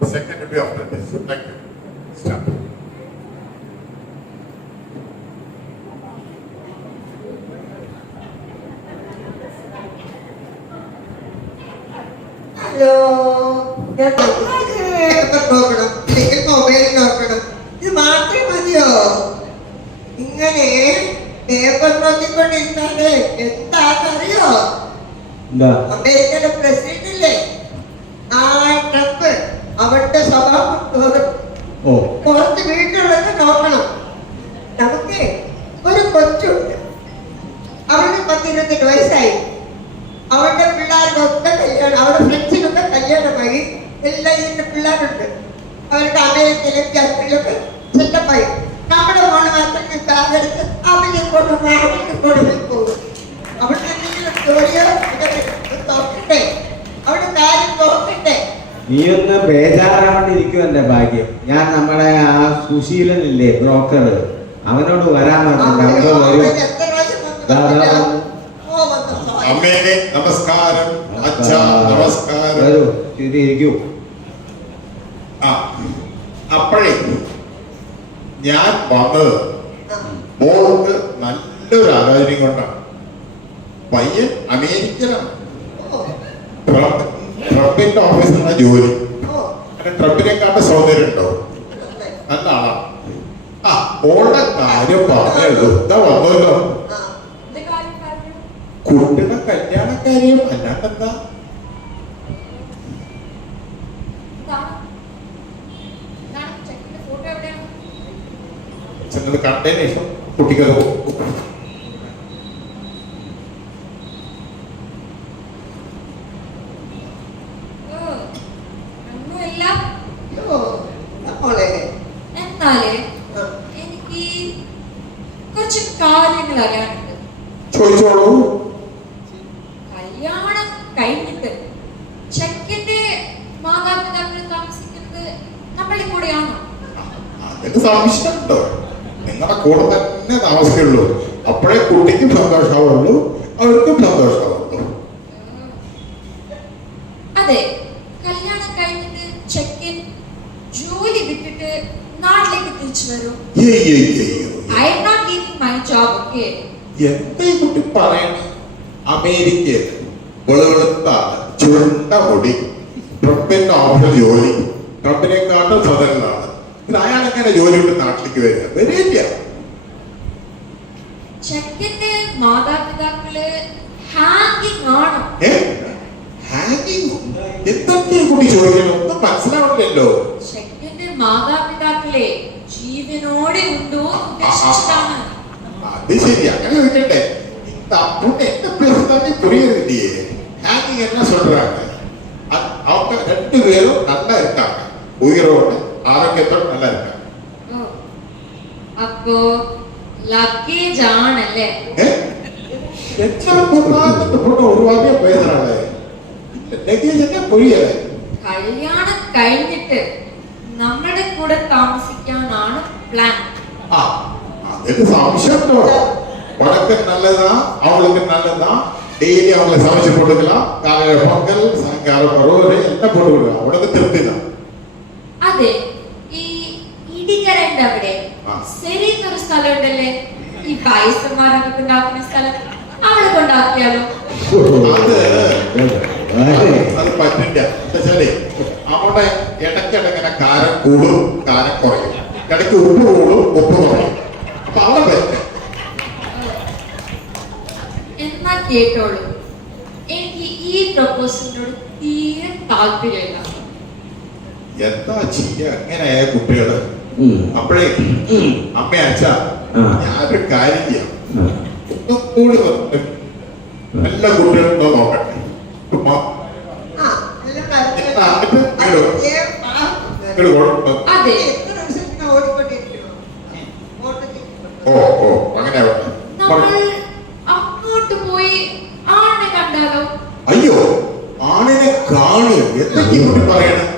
The second will be after this. Thank you. Start. Hello നോക്കണം അല്ലെങ്കിൽ mobile നോക്കണം ഇത് മാത്രം മതിയോ ഇങ്ങനെ paper നോക്കിക്കൊണ്ടിരുന്നാലേ എന്താണെന്നറിയോ അമേരിക്കയുടെ president ഇല്ലേ ആ ട്രംപ് അവരുടെ സ്വഭാവം കുറച്ച് വീട്ടിലുള്ളത് നോക്കണം നമുക്ക് ഒരു കൊച്ചുണ്ട് അവന് 10-20 വയസ്സായി അവരുടെ പിള്ളേർക്കൊക്കെ കല്യാണം അവരുടെ ഫ്രണ്ട്സിനൊക്കെ കല്യാണമായി എല്ലാ ഇതിന്റെ പിള്ളേരുണ്ട് അവരുടെ അമേരിക്കയിലും ജർമ്മനിയിലൊക്കെ സെറ്റപ്പായി നമ്മുടെ മോള് മാത്രം കാതെടുത്ത് അവനെ കൊണ്ടുപോയി പോകും അവിടെ എന്തെങ്കിലും ജോലിയോ നോക്കട്ടെ അവിടെ കാര്യം നോക്കട്ടെ. നീ ഒന്ന് ബേജാറാണ്ടിരിക്കുവല്ലേ ഭാഗ്യം. ഞാൻ നമ്മുടെ ആ സുശീലനില്ലേ ബ്രോക്കർ അവനോട് വരാൻ പറഞ്ഞു അമ്മേ നമസ്കാരം. അച്ഛാ നമസ്കാരം. ഇരിക്കൂ. അപ്പോഴേ ഞാൻ വന്നത് മോൾക്ക് നല്ലൊരു ആലോചന കൊണ്ടാണ്. പയ്യൻ അമേരിക്കനാണ്. ട്രംപിന്റെ ഓഫീസിലാണ് ജോലി. ട്രംപിനെക്കാട്ട് സൗന്ദര്യം ഉണ്ടോ? നല്ല ആളാണ്. മോളുടെ കാര്യം പറഞ്ഞല്ലോ. എന്താ വന്നല്ലോ കുട്ടിയുടെ കല്യാണക്കാര്യം. അല്ലാണ്ടെന്താ ചെന്നത് കണ്ടതിന് ശേഷം കുട്ടിക്കത് പോകും. ഒന്നുമില്ല. അയ്യോ, മോളെ. എന്നാലേ എനിക്ക് കുറച്ച് കാര്യങ്ങൾ അറിയാനുണ്ട്. ചോദിച്ചോളൂ. കല്യാണം കഴിഞ്ഞിട്ട് ചെക്കന്റെ മാതാപിതാക്കൾ താമസിക്കുന്നത് നമ്മളുടെ കൂടെയാണോ? അതിന് സംശയമുണ്ടോ? നിങ്ങളുടെ കൂടെ തന്നെ താമസിക്കുള്ളൂ. അപ്പോഴേ കുട്ടിക്കും സന്തോഷമാവുള്ളൂ, അവർക്കും സന്തോഷമാവുള്ളൂ. അതെ, കല്യാണം കഴിഞ്ഞിട്ട് ചെക്കൻ ജോലി വിട്ടിട്ട് നാട്ടിലേക്ക് തിരിച്ചു വരും. I am not leaving my job. Okay, എന്താ ഈ കുട്ടി പറയണേ? അമേരിക്കയിൽ വെളുത്താണ്, ചുരുണ്ട മുടി, ട്രംപിന്റെ ഓഫീസിൽ ജോലി, ട്രംപിനെക്കാട്ടും സദനിലാണ്. അയാൾ എങ്ങനെ ജോലി വിട്ട് നാട്ടിലേക്ക് വരില്ല? ചെക്കന്റെ മാതാപിതാക്കള് ഹാങ്ങിങ് ആണോ? ഹാങ്ങിങ്? എന്തൊക്കെ ഈ കുട്ടി ചോദിക്കണം? ഒന്നും മനസ്സിലാവില്ലല്ലോ. ചെക്കന്റെ മാതാപിതാക്കളെ ജീവനോടെ ഉണ്ടോ ഉദ്ദേശിച്ചിട്ടാണ്. അത് ശരി, അങ്ങനെ ചോദിക്കട്ടെ. എന്റെ പ്രശ്നം പുരിയല്ലേ? ഹാങ്ങിങ് என்ன சொல்றாங்க? அவங்க ரெண்டு பேரும் நல்லா இருக்காங்க, உயிரோட ആരോഗ്യത്തോടെ நல்லா இருக்காங்க. അപ്പോ ലഗേജ് ആണല്ലേ? ഒരുപാട് പേരാണ് ലഗേജ് என்ன പുരിയല്ലേ? കല്യാണം കഴിഞ്ഞിട്ട് നമ്മുടെ കൂടെ താമസിക്കാനാണ് പ്ലാൻ. അതിന് സംശയമുണ്ടോ? உனக்கு நல்லதா அவளுக்கு நல்லதா? டெய்லி அவங்களை சமைச்சு போட்டுக்கலாம். காலையில பொங்கல், சாயங்காலம் ரோடு எல்லாம் போட்டு கொடுக்கலாம். அவனுக்கு திருப்தி தான். അതെ, ഈ ഇടികരന്റെ അവിടെ ശരിക്കൊരു സ്ഥലം ഉണ്ടല്ലേ, ഈ പായസന്മാരൊക്കെ ഉണ്ടാക്കുന്ന സ്ഥലം, അവിടെ കൊണ്ടാക്കിയാലോ? അത് പറ്റില്ല. എന്താ അവിടെ ഇടയ്ക്കിടങ്ങനെ കാരം കൂടും, കാരം കുറയും. ഇടയ്ക്ക് ഉപ്പ് കൂടും, ഉപ്പ് കുറയും. അപ്പൊ അവിടെ പറ്റില്ല. എന്നാ കേട്ടോളൂ, എനിക്ക് ഈ പ്രൊപ്പോസലിനോട് തീരെ താല്പര്യമില്ല. എന്താ ചെയ്യ അങ്ങനെയായ കുട്ടികള്? അപ്പോഴേ അമ്മ അച്ഛ, ഞാനൊരു കാര്യം ചെയ്യാം. ഒന്നും കൂടി എല്ലാ കുട്ടികളും നോക്കട്ടെ. അതെ, ഓ ഓ അങ്ങനെ നമ്മൾ അങ്ങോട്ട് പോയി ആണിനെ കണ്ടാലോ? അയ്യോ, ആണിനെ കാണുക? എന്തൊക്കെ കുട്ടി പറയണം?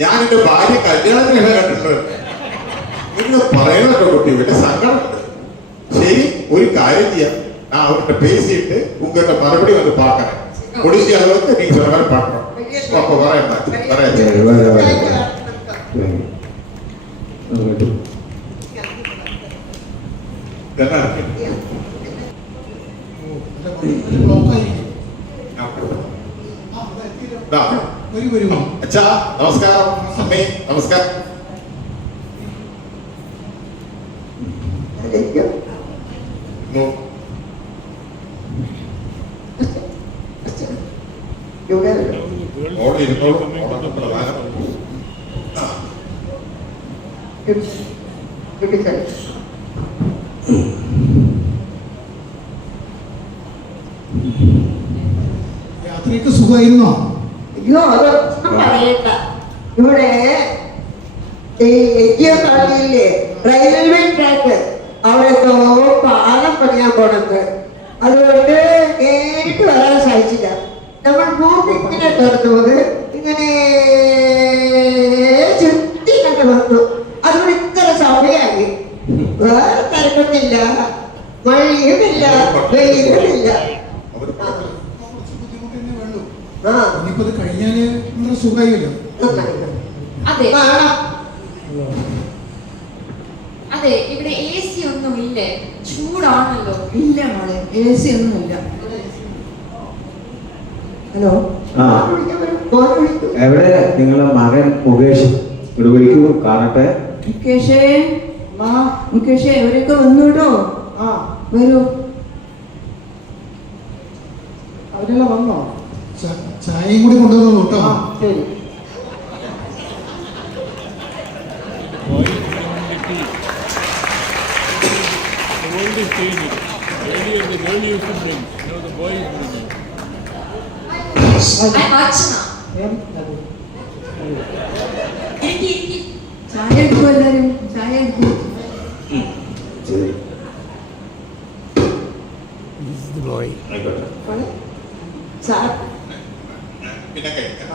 ഞാൻ എന്റെ ഭാര്യ കല്യാണത്തിനെ കണ്ടിട്ടുണ്ട്. നിങ്ങൾ പറയണല്ലോ കുട്ടി, വലിയ സങ്കടമുണ്ട്. ശരി, ഒരു കാര്യം ചെയ്യാം. நான் அவர்கிட்ட பேசிட்டு உங்ககிட்ட மறுபடியும் வந்து பாக்குறேன். முடிஞ்ச அளவுக்கு நீங்க சொன்ன மாதிரி பண்றோம். அப்ப வரேன். என்ன അച്ഛാ നമസ്കാരം. അമ്മേ നമസ്കാരം. ഓടി ഇരുന്നോളൂ. പ്രധാനം യാത്രയൊക്കെ സുഖമായിരുന്നോ? അയ്യോ, അതൊന്നും പറയണ്ട. ഇവിടെ ഈ എജിയല്ലേ റെയിൽവേ ട്രാക്ക്, അവിടെ എന്തോ പാലം പണിയാൻ പോണത്. അതുകൊണ്ട് നേരിട്ട് വരാൻ സാധിച്ചില്ല. നമ്മൾ മൂന്ന് ഇങ്ങനെ തുറന്നത് ഇങ്ങനെ ചുറ്റി കണ്ട് വന്നു. അതുകൊണ്ട് ഇത്ര സമയമായി. വേറെ തരക്കൊന്നില്ല, മഴയുമില്ല, വെയിലുമില്ല. ഇനിയിപ്പോ അത് കഴിഞ്ഞാല് വളരെ സുഖമായില്ലോ. അതെ അതെ, ഇവിടെ AC ഒന്നും ഇല്ലേ? ചൂടാണല്ലോ. ഇല്ല മോളെ, AC ഒന്നുമില്ല. ഹലോ, എവിടെ നിങ്ങളെ മകൻ മുകേഷ്? ഇവിടെ വിളിക്കൂ, കാണട്ടെ. മുകേഷേ, മുകേഷേ, അവരൊക്കെ വന്നു കേട്ടോ. ആ വരൂ. അവരെല്ലാം വന്നോ? ചായയും കൂടി കൊണ്ടുവന്നു കേട്ടോ. ശരി. change it. Earlier the girl used to bring, now the boy is bringing. I'm Archana. ചായ എടുക്കും എല്ലാരും, ചായ എടുക്കും. ശരി സാർ പിന്നെ കഴിക്കാം.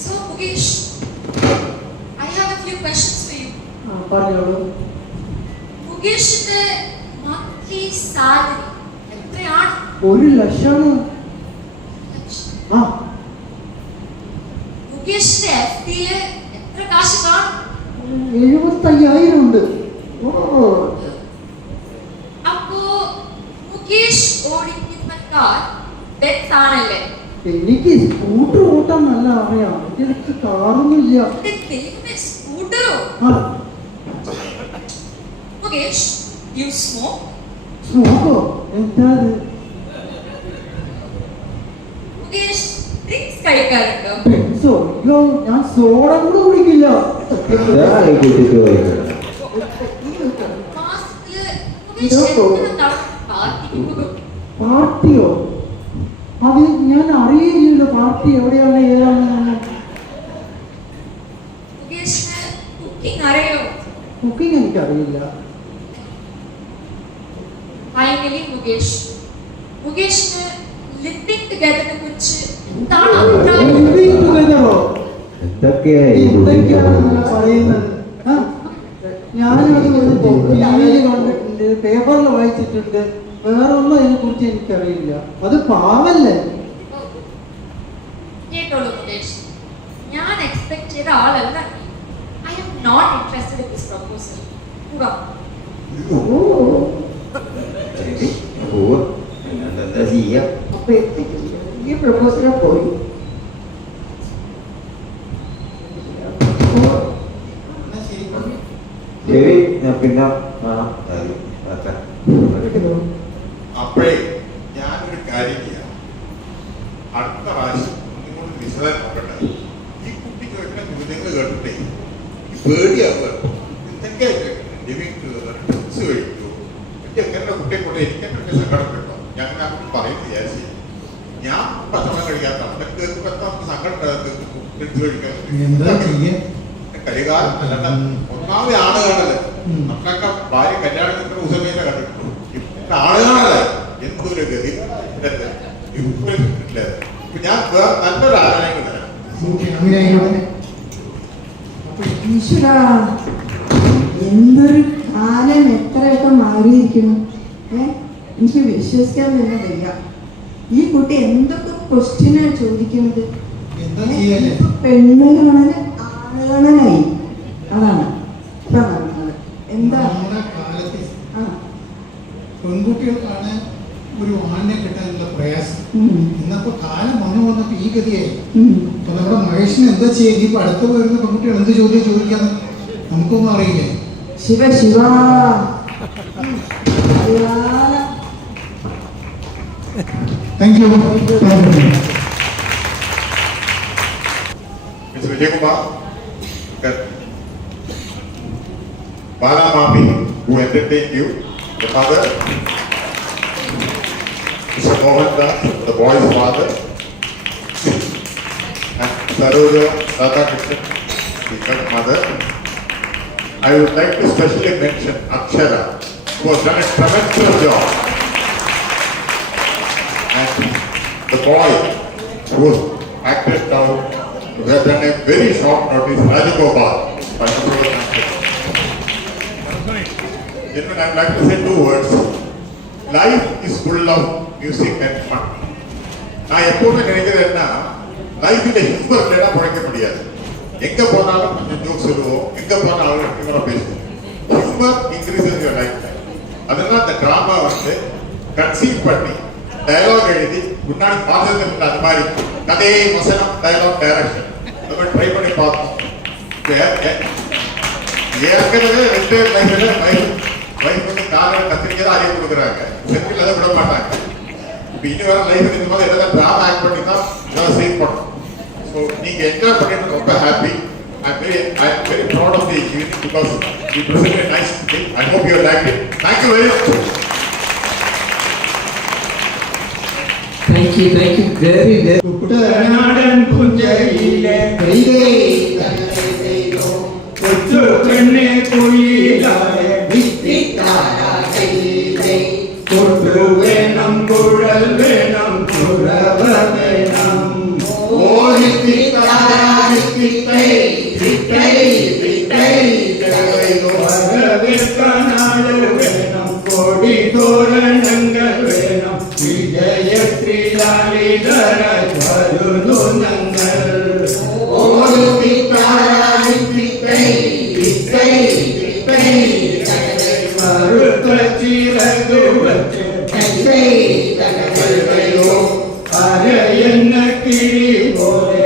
So Mukesh, I have a few questions for you. പറഞ്ഞോളൂ. മുകേഷിന്റെ monthly salary എത്രയാണ്? 1,00,000. ആ മുകേഷിന്റെ FD യില് എത്ര കാശ് കാണും? 75,000 ഉണ്ട്. ഓ അപ്പോ മുകേഷ് ഓടിക്കുന്ന കാർ ബെൻസ് ആണല്ലേ? എനിക്ക് സ്കൂട്ടർ ഓട്ടാൻ നല്ല അറിയാം. എനിക്ക് കാറൊന്നുമില്ല. എന്റെ ദൈവമേ, സ്കൂട്ടറോ? ആ മുകേഷ്, you smoke? സ്മോക്കോ? എന്താ അത്? മുകേഷ് ഡ്രിങ്ക്സ് കഴിക്കാറുണ്ടോ? പെൻസോ? അയ്യോ, ഞാൻ സോഡ കൂടെ കുടിക്കില്ല. എന്താ ഈ കുട്ടിക്ക് പോയത് മാസത്തില് മുകേഷ് എത്ര തവണ പാർട്ടിക്ക് പോകും? പാർട്ടിയോ? അത് ഞാൻ അറിയില്ലല്ലോ. പാർട്ടി എവിടെയാണ് ഏതാണെന്ന്. മുകേഷിന് കുക്കിംഗ് അറിയോ? കുക്കിംഗ് എനിക്കറിയില്ല. ഫൈനലി മുകേഷിന് ലിവിംഗ് ടുഗദറിനെ കുറിച്ച് എന്താണ് അഭിപ്രായം? Living together ഓ? എന്തൊക്കെയാ ഈ എന്തൊക്കെയാണ് കുട്ടിക്ക് നിങ്ങൾ പറയുന്നത്? ആ? ഞാനത് ടിവിയിൽ കണ്ടിട്ടുണ്ട്, പേപ്പറിൽ വായിച്ചിട്ടുണ്ട്. വേറെ ഒന്നും അതിനെ കുറിച്ച് എനിക്കറിയില്ല. അത് പാവല്ലേ? കേട്ടോളൂ മുകേഷ്, ഞാൻ എക്സ്പെക്ട് ചെയ്ത ആളല്ല. I am not interested in this proposal. ഓ പോവാ എന്താ ചെയ്യാം അപ്പൊ ഈ പ്രപ്പോസൽ പോയി. ശരി ഞാൻ പിന്നെ കാണാം അച്ഛാ അപ്പോഴേ ഞാനൊരു കാര്യം ചെയ്യാം. അടുത്ത പ്രാവശ്യം നിങ്ങൾ വിശദം നോക്കട്ടെ. ഈ കുട്ടിക്ക് വെക്കുന്ന ചോദ്യങ്ങൾ കേട്ടിട്ടേ ഈ പേടിയാവുക. എന്തൊക്കെ ലിവിംഗ് ഡ്രിങ്ക്സ് കഴിക്കൂ, എനിക്ക് എങ്ങനെ കുട്ടിയെ കൊണ്ട് എനിക്കെന്നെ സങ്കടപ്പെട്ടോ. ഞങ്ങൾ അങ്ങോട്ട് പറയും വിചാരിച്ചു. ഞാൻ ഭക്ഷണം കഴിക്കാത്ത നമുക്ക് സങ്കടം ഡ്രിങ്ക്സ് കഴിക്കാൻ എന്താ ചെയ്യാ? കരികാലം അല്ല. ഒന്നാമത് ആണ് കാണല്ലേ, നമ്മളൊക്കെ ഭാര്യ കല്യാണം കിട്ടുന്ന ഉസമേനെ കണ്ടിട്ടുള്ളൂ. ഇപ്പൊ ആണ് കാണല്ലേ, എന്തൊരു ഗതി. ഞാൻ നല്ലൊരു ആലോചന തരാം. ഈശ്വരാ, എന്തൊരു കാലം, എത്രയൊക്കെ മാറിയിരിക്കുന്നു. എനിക്ക് വിശ്വസിക്കാൻ തന്നെ വയ്യ. ഈ കുട്ടി എന്തൊക്കെ ക്വസ്റ്റ്യനാണ് ചോദിക്കുന്നത്. എന്താ ചെയ്യാല്ലേ? പെണ്ണ് കാണല് ആളുകളായി. അതാണ് ഇപ്പൊ നടക്കുന്നത്. എന്താ നമ്മുടെ കാലത്ത് ആ പെൺകുട്ടികൾക്കാണ് ഒരു ആണിനെ കിട്ടാനുള്ള പ്രയാസം. ഇന്നപ്പോ കാലം വന്നപ്പോ ഈ ഗതിയായി. അപ്പൊ നമ്മുടെ മഹേഷിന് എന്താ ചെയ്യുക? ഇപ്പൊ അടുത്ത് വരുന്ന പെൺകുട്ടികൾ എന്ത് ചോദ്യം ചോദിക്കാന്ന് നമുക്കൊന്നും അറിയില്ലേ? Shiva Shiva thank you. Mr. Vijaykumar, Bala Mami, who entertained you, the mother, Mr. Mohan Das, the boy's father, and Saroja Radhakrishnan, the mother. I would like to specially mention Akshara, who has done a tremendous job, and the boy who acted out. We have done a very short notice, Rajagopal. Gentlemen, I would like to say 2 words. Life is full of music and fun. நான் எப்பவுமே நினைக்கிறேன் லைஃப்ல humour இல்லைன்னா பிழைக்க முடியாது. எங்க போனாலும் கொஞ்சம் ஜோக் சொல்லுவோம், எங்க போனாலும் ஹியூமரா பேசுவோம். Humour increases your life. அதனால அந்த டிராமா கன்சீவ் பண்ணி டயலாக் எழுதி முன்னாடி பார்த்தது இல்லை. அது மாதிரி கதை வசனம் டயலாக் டைரக்ஷன் அது மாதிரி ட்ரை பண்ணி பார்த்தோம். ஏற்கனவே 2 லைஃப்ல லைஃப் வந்து காலையில் கத்திரிக்கை தான் அறிவு கொடுக்குறாங்க, செட்டில் அதை விட மாட்டாங்க. இப்போ இனி வர லைஃப் இந்த மாதிரி ஏதாவது ட்ராமா ஆக்ட் பண்ணி தான் ஏதாவது சேவ் பண்ணணும். ஸோ நீங்கள் என்ஜாய் பண்ணிட்டு ரொம்ப happy. I am very proud of the evening because he presented a nice thing. I hope you liked it. Thank you very much. Thank you very, very. കുട്ടനാടൻ പുഞ്ചയിലെ കൊച്ചു പെണ്ണെ കുയിലാലെ കൊട്ടു വേണം കുഴൽ വേണം കുഴവ വേണം വരവേൽക്കാനാള് വേണം കൊടി തോരണങ്ങൾ വേണം വിജയശ്രീലാലിതര വരുന്നു ഞങ്ങൾ മറുത്ത ചിറകു വച്ച് അരയെന്ന കിളി പോലെ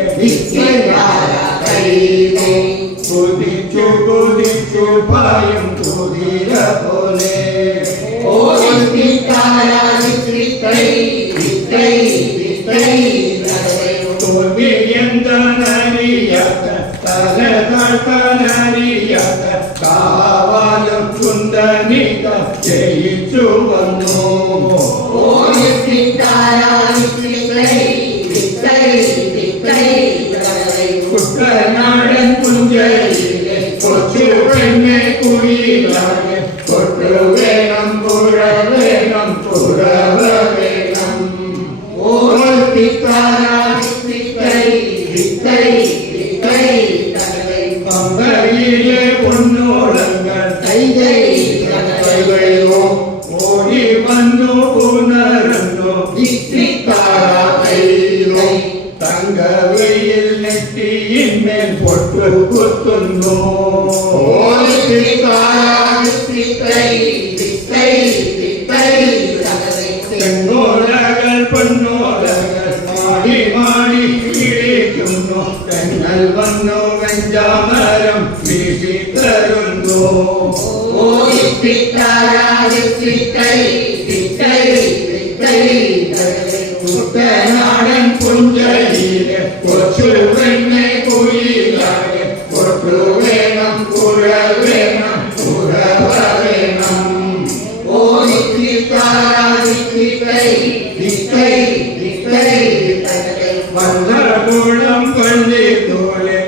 കുതിച്ചു കുതിച്ചു പായും കുതിര പോലെ തോൽവി എന്താണറിയാത്ത തല താഴ്ത്താനറിയാത്ത കാവാലും കുന്തനിക ജയിച്ചു വന്നു കുട്ടനാടൻ പുഞ്ചയിലെ കൊച്ചു പെണ്ണെ കുയിലാലെ കൊട്ടു വേണം പുഴ വേണം പുറവ വേണം പമ്പയിലെ പൊന്നോളങ്ങൾ ഓടി വന്നു പുണർന്നു തങ്കവയിൽ നെറ്റിയിന്മേൽ പൊട്ടു കുത്തുന്നു പെണ്ണോളകൾ പെണ്ണോളകൾ മാടി മാടി കിളിക്കുന്നു തെന്നൽ വന്നു വെഞ്ചാമരം വീശി തരുന്നു കുട്ടനാടൻ പുഞ്ചയിലെ കൊച്ചു പെണ്ണെ കുയിലാലെ കൊട്ടു വേണം കുഴ വേണം കുഴവ വേണം വള്ളകുളം പള്ളി തോലെ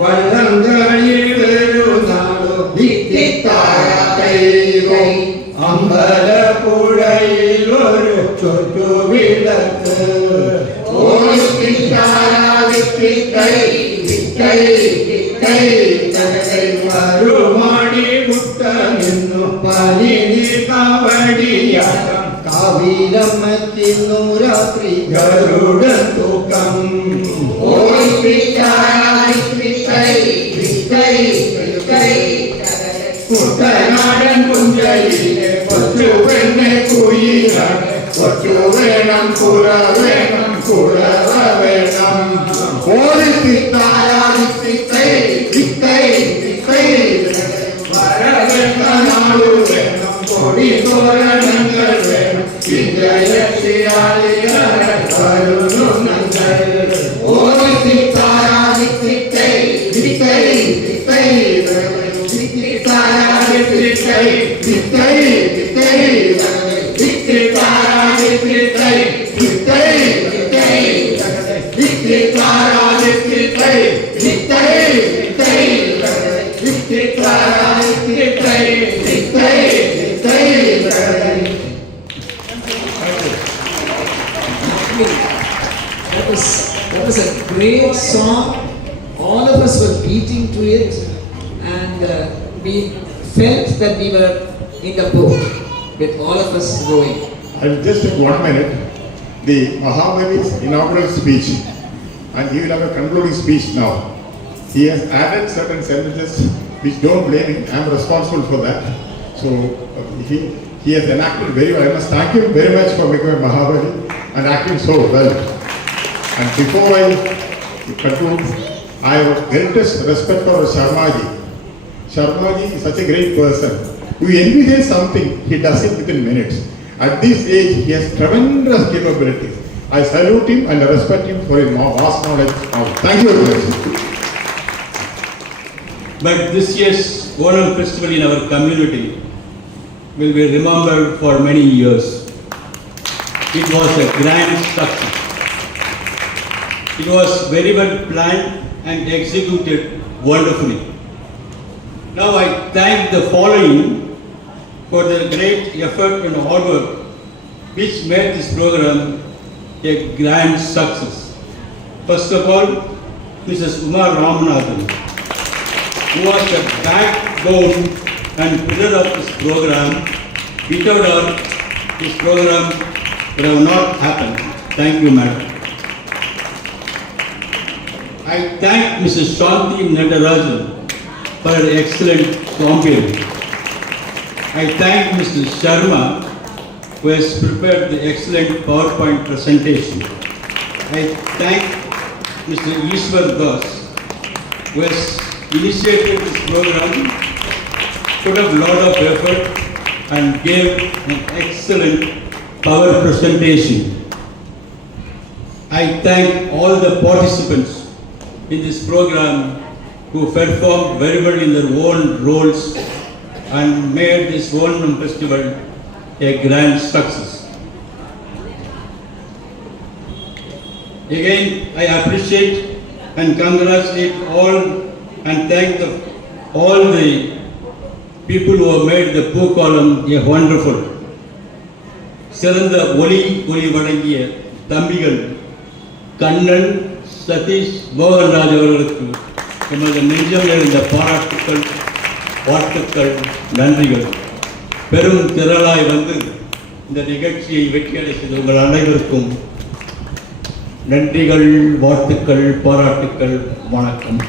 വള്ളം കളി വരുന്നാളോ അമ്പലപ്പുഴയിൽ ഒരു ചുറ്റുവിളക്ക് മറുമാടി കുട്ട നിന്നു പനി കാവടിയാട്ടം കാവിലമ്മത്തിന്നു രാത്രി ഗരുഡൻ തൂക്കം കുട്ടനാടൻ പുഞ്ചയിലെ കൊച്ചു പെണ്ണെ കുയിലാണ് കൊച്ചു വേണം കുറ വേണം കുഴവ വേണം വരവേൽക്കാനാളു വേണം കൊടി തോരണങ്ങൾ വേണം വിജയശ്രീലാലിതര വരുന്നു ഞങ്ങൾ That was a great song. All of us were beating to it, and we felt that we were in the boat with all of us rowing. I'll just take 1 minute. The Mahabali's inaugural speech, and he will have a concluding speech now. He has added certain sentences which don't blame him. I am responsible for that. So he has enacted very well. I must thank him very much for becoming Mahabali and acting so well. And before I conclude, I have greatest respect for Sharmaji. Sharmaji is such a great person. You envisage something, he does it within minutes. At this age, he has tremendous capabilities. I salute him and I respect him for his vast knowledge. Thank you very much. But this year's Onam festival in our community will be remembered for many years. It was a grand success. It was very well planned and executed wonderfully. Now I thank the following for their great effort and hard work which made this program a grand success. First of all, Mrs. Uma Ramanathan, who was the backbone and pillar of this program. Without her, this program would have not happened. Thank you, madam. I thank Mrs. Shanti Nadarajan for her excellent commentary. I thank Mr. Sharma, who has prepared the excellent PowerPoint presentation. I thank Mr. Ishwar Das, who has initiated this program, put up a lot of effort and gave an excellent power presentation. I thank all the participants in this program who performed very well in their own roles and made this Onam festival a grand success. Again, I appreciate and congratulate all and thank all the people who have made the Pookalam a wonderful. சிறந்த ஒலி வழங்கிய தம்பிகள் கண்ணன், சதீஷ், மோகன்ராஜ் அவர்களுக்கு எமது நெஞ்சம் நிறைந்த பாராட்டுக்கள், வாழ்த்துக்கள், நன்றிகள். பெரும் திரளாய் வந்து இந்த நிகழ்ச்சியை வெற்றியடை செய்த உங்கள் அனைவருக்கும் நன்றிகள், வாழ்த்துக்கள், பாராட்டுக்கள், வணக்கம்.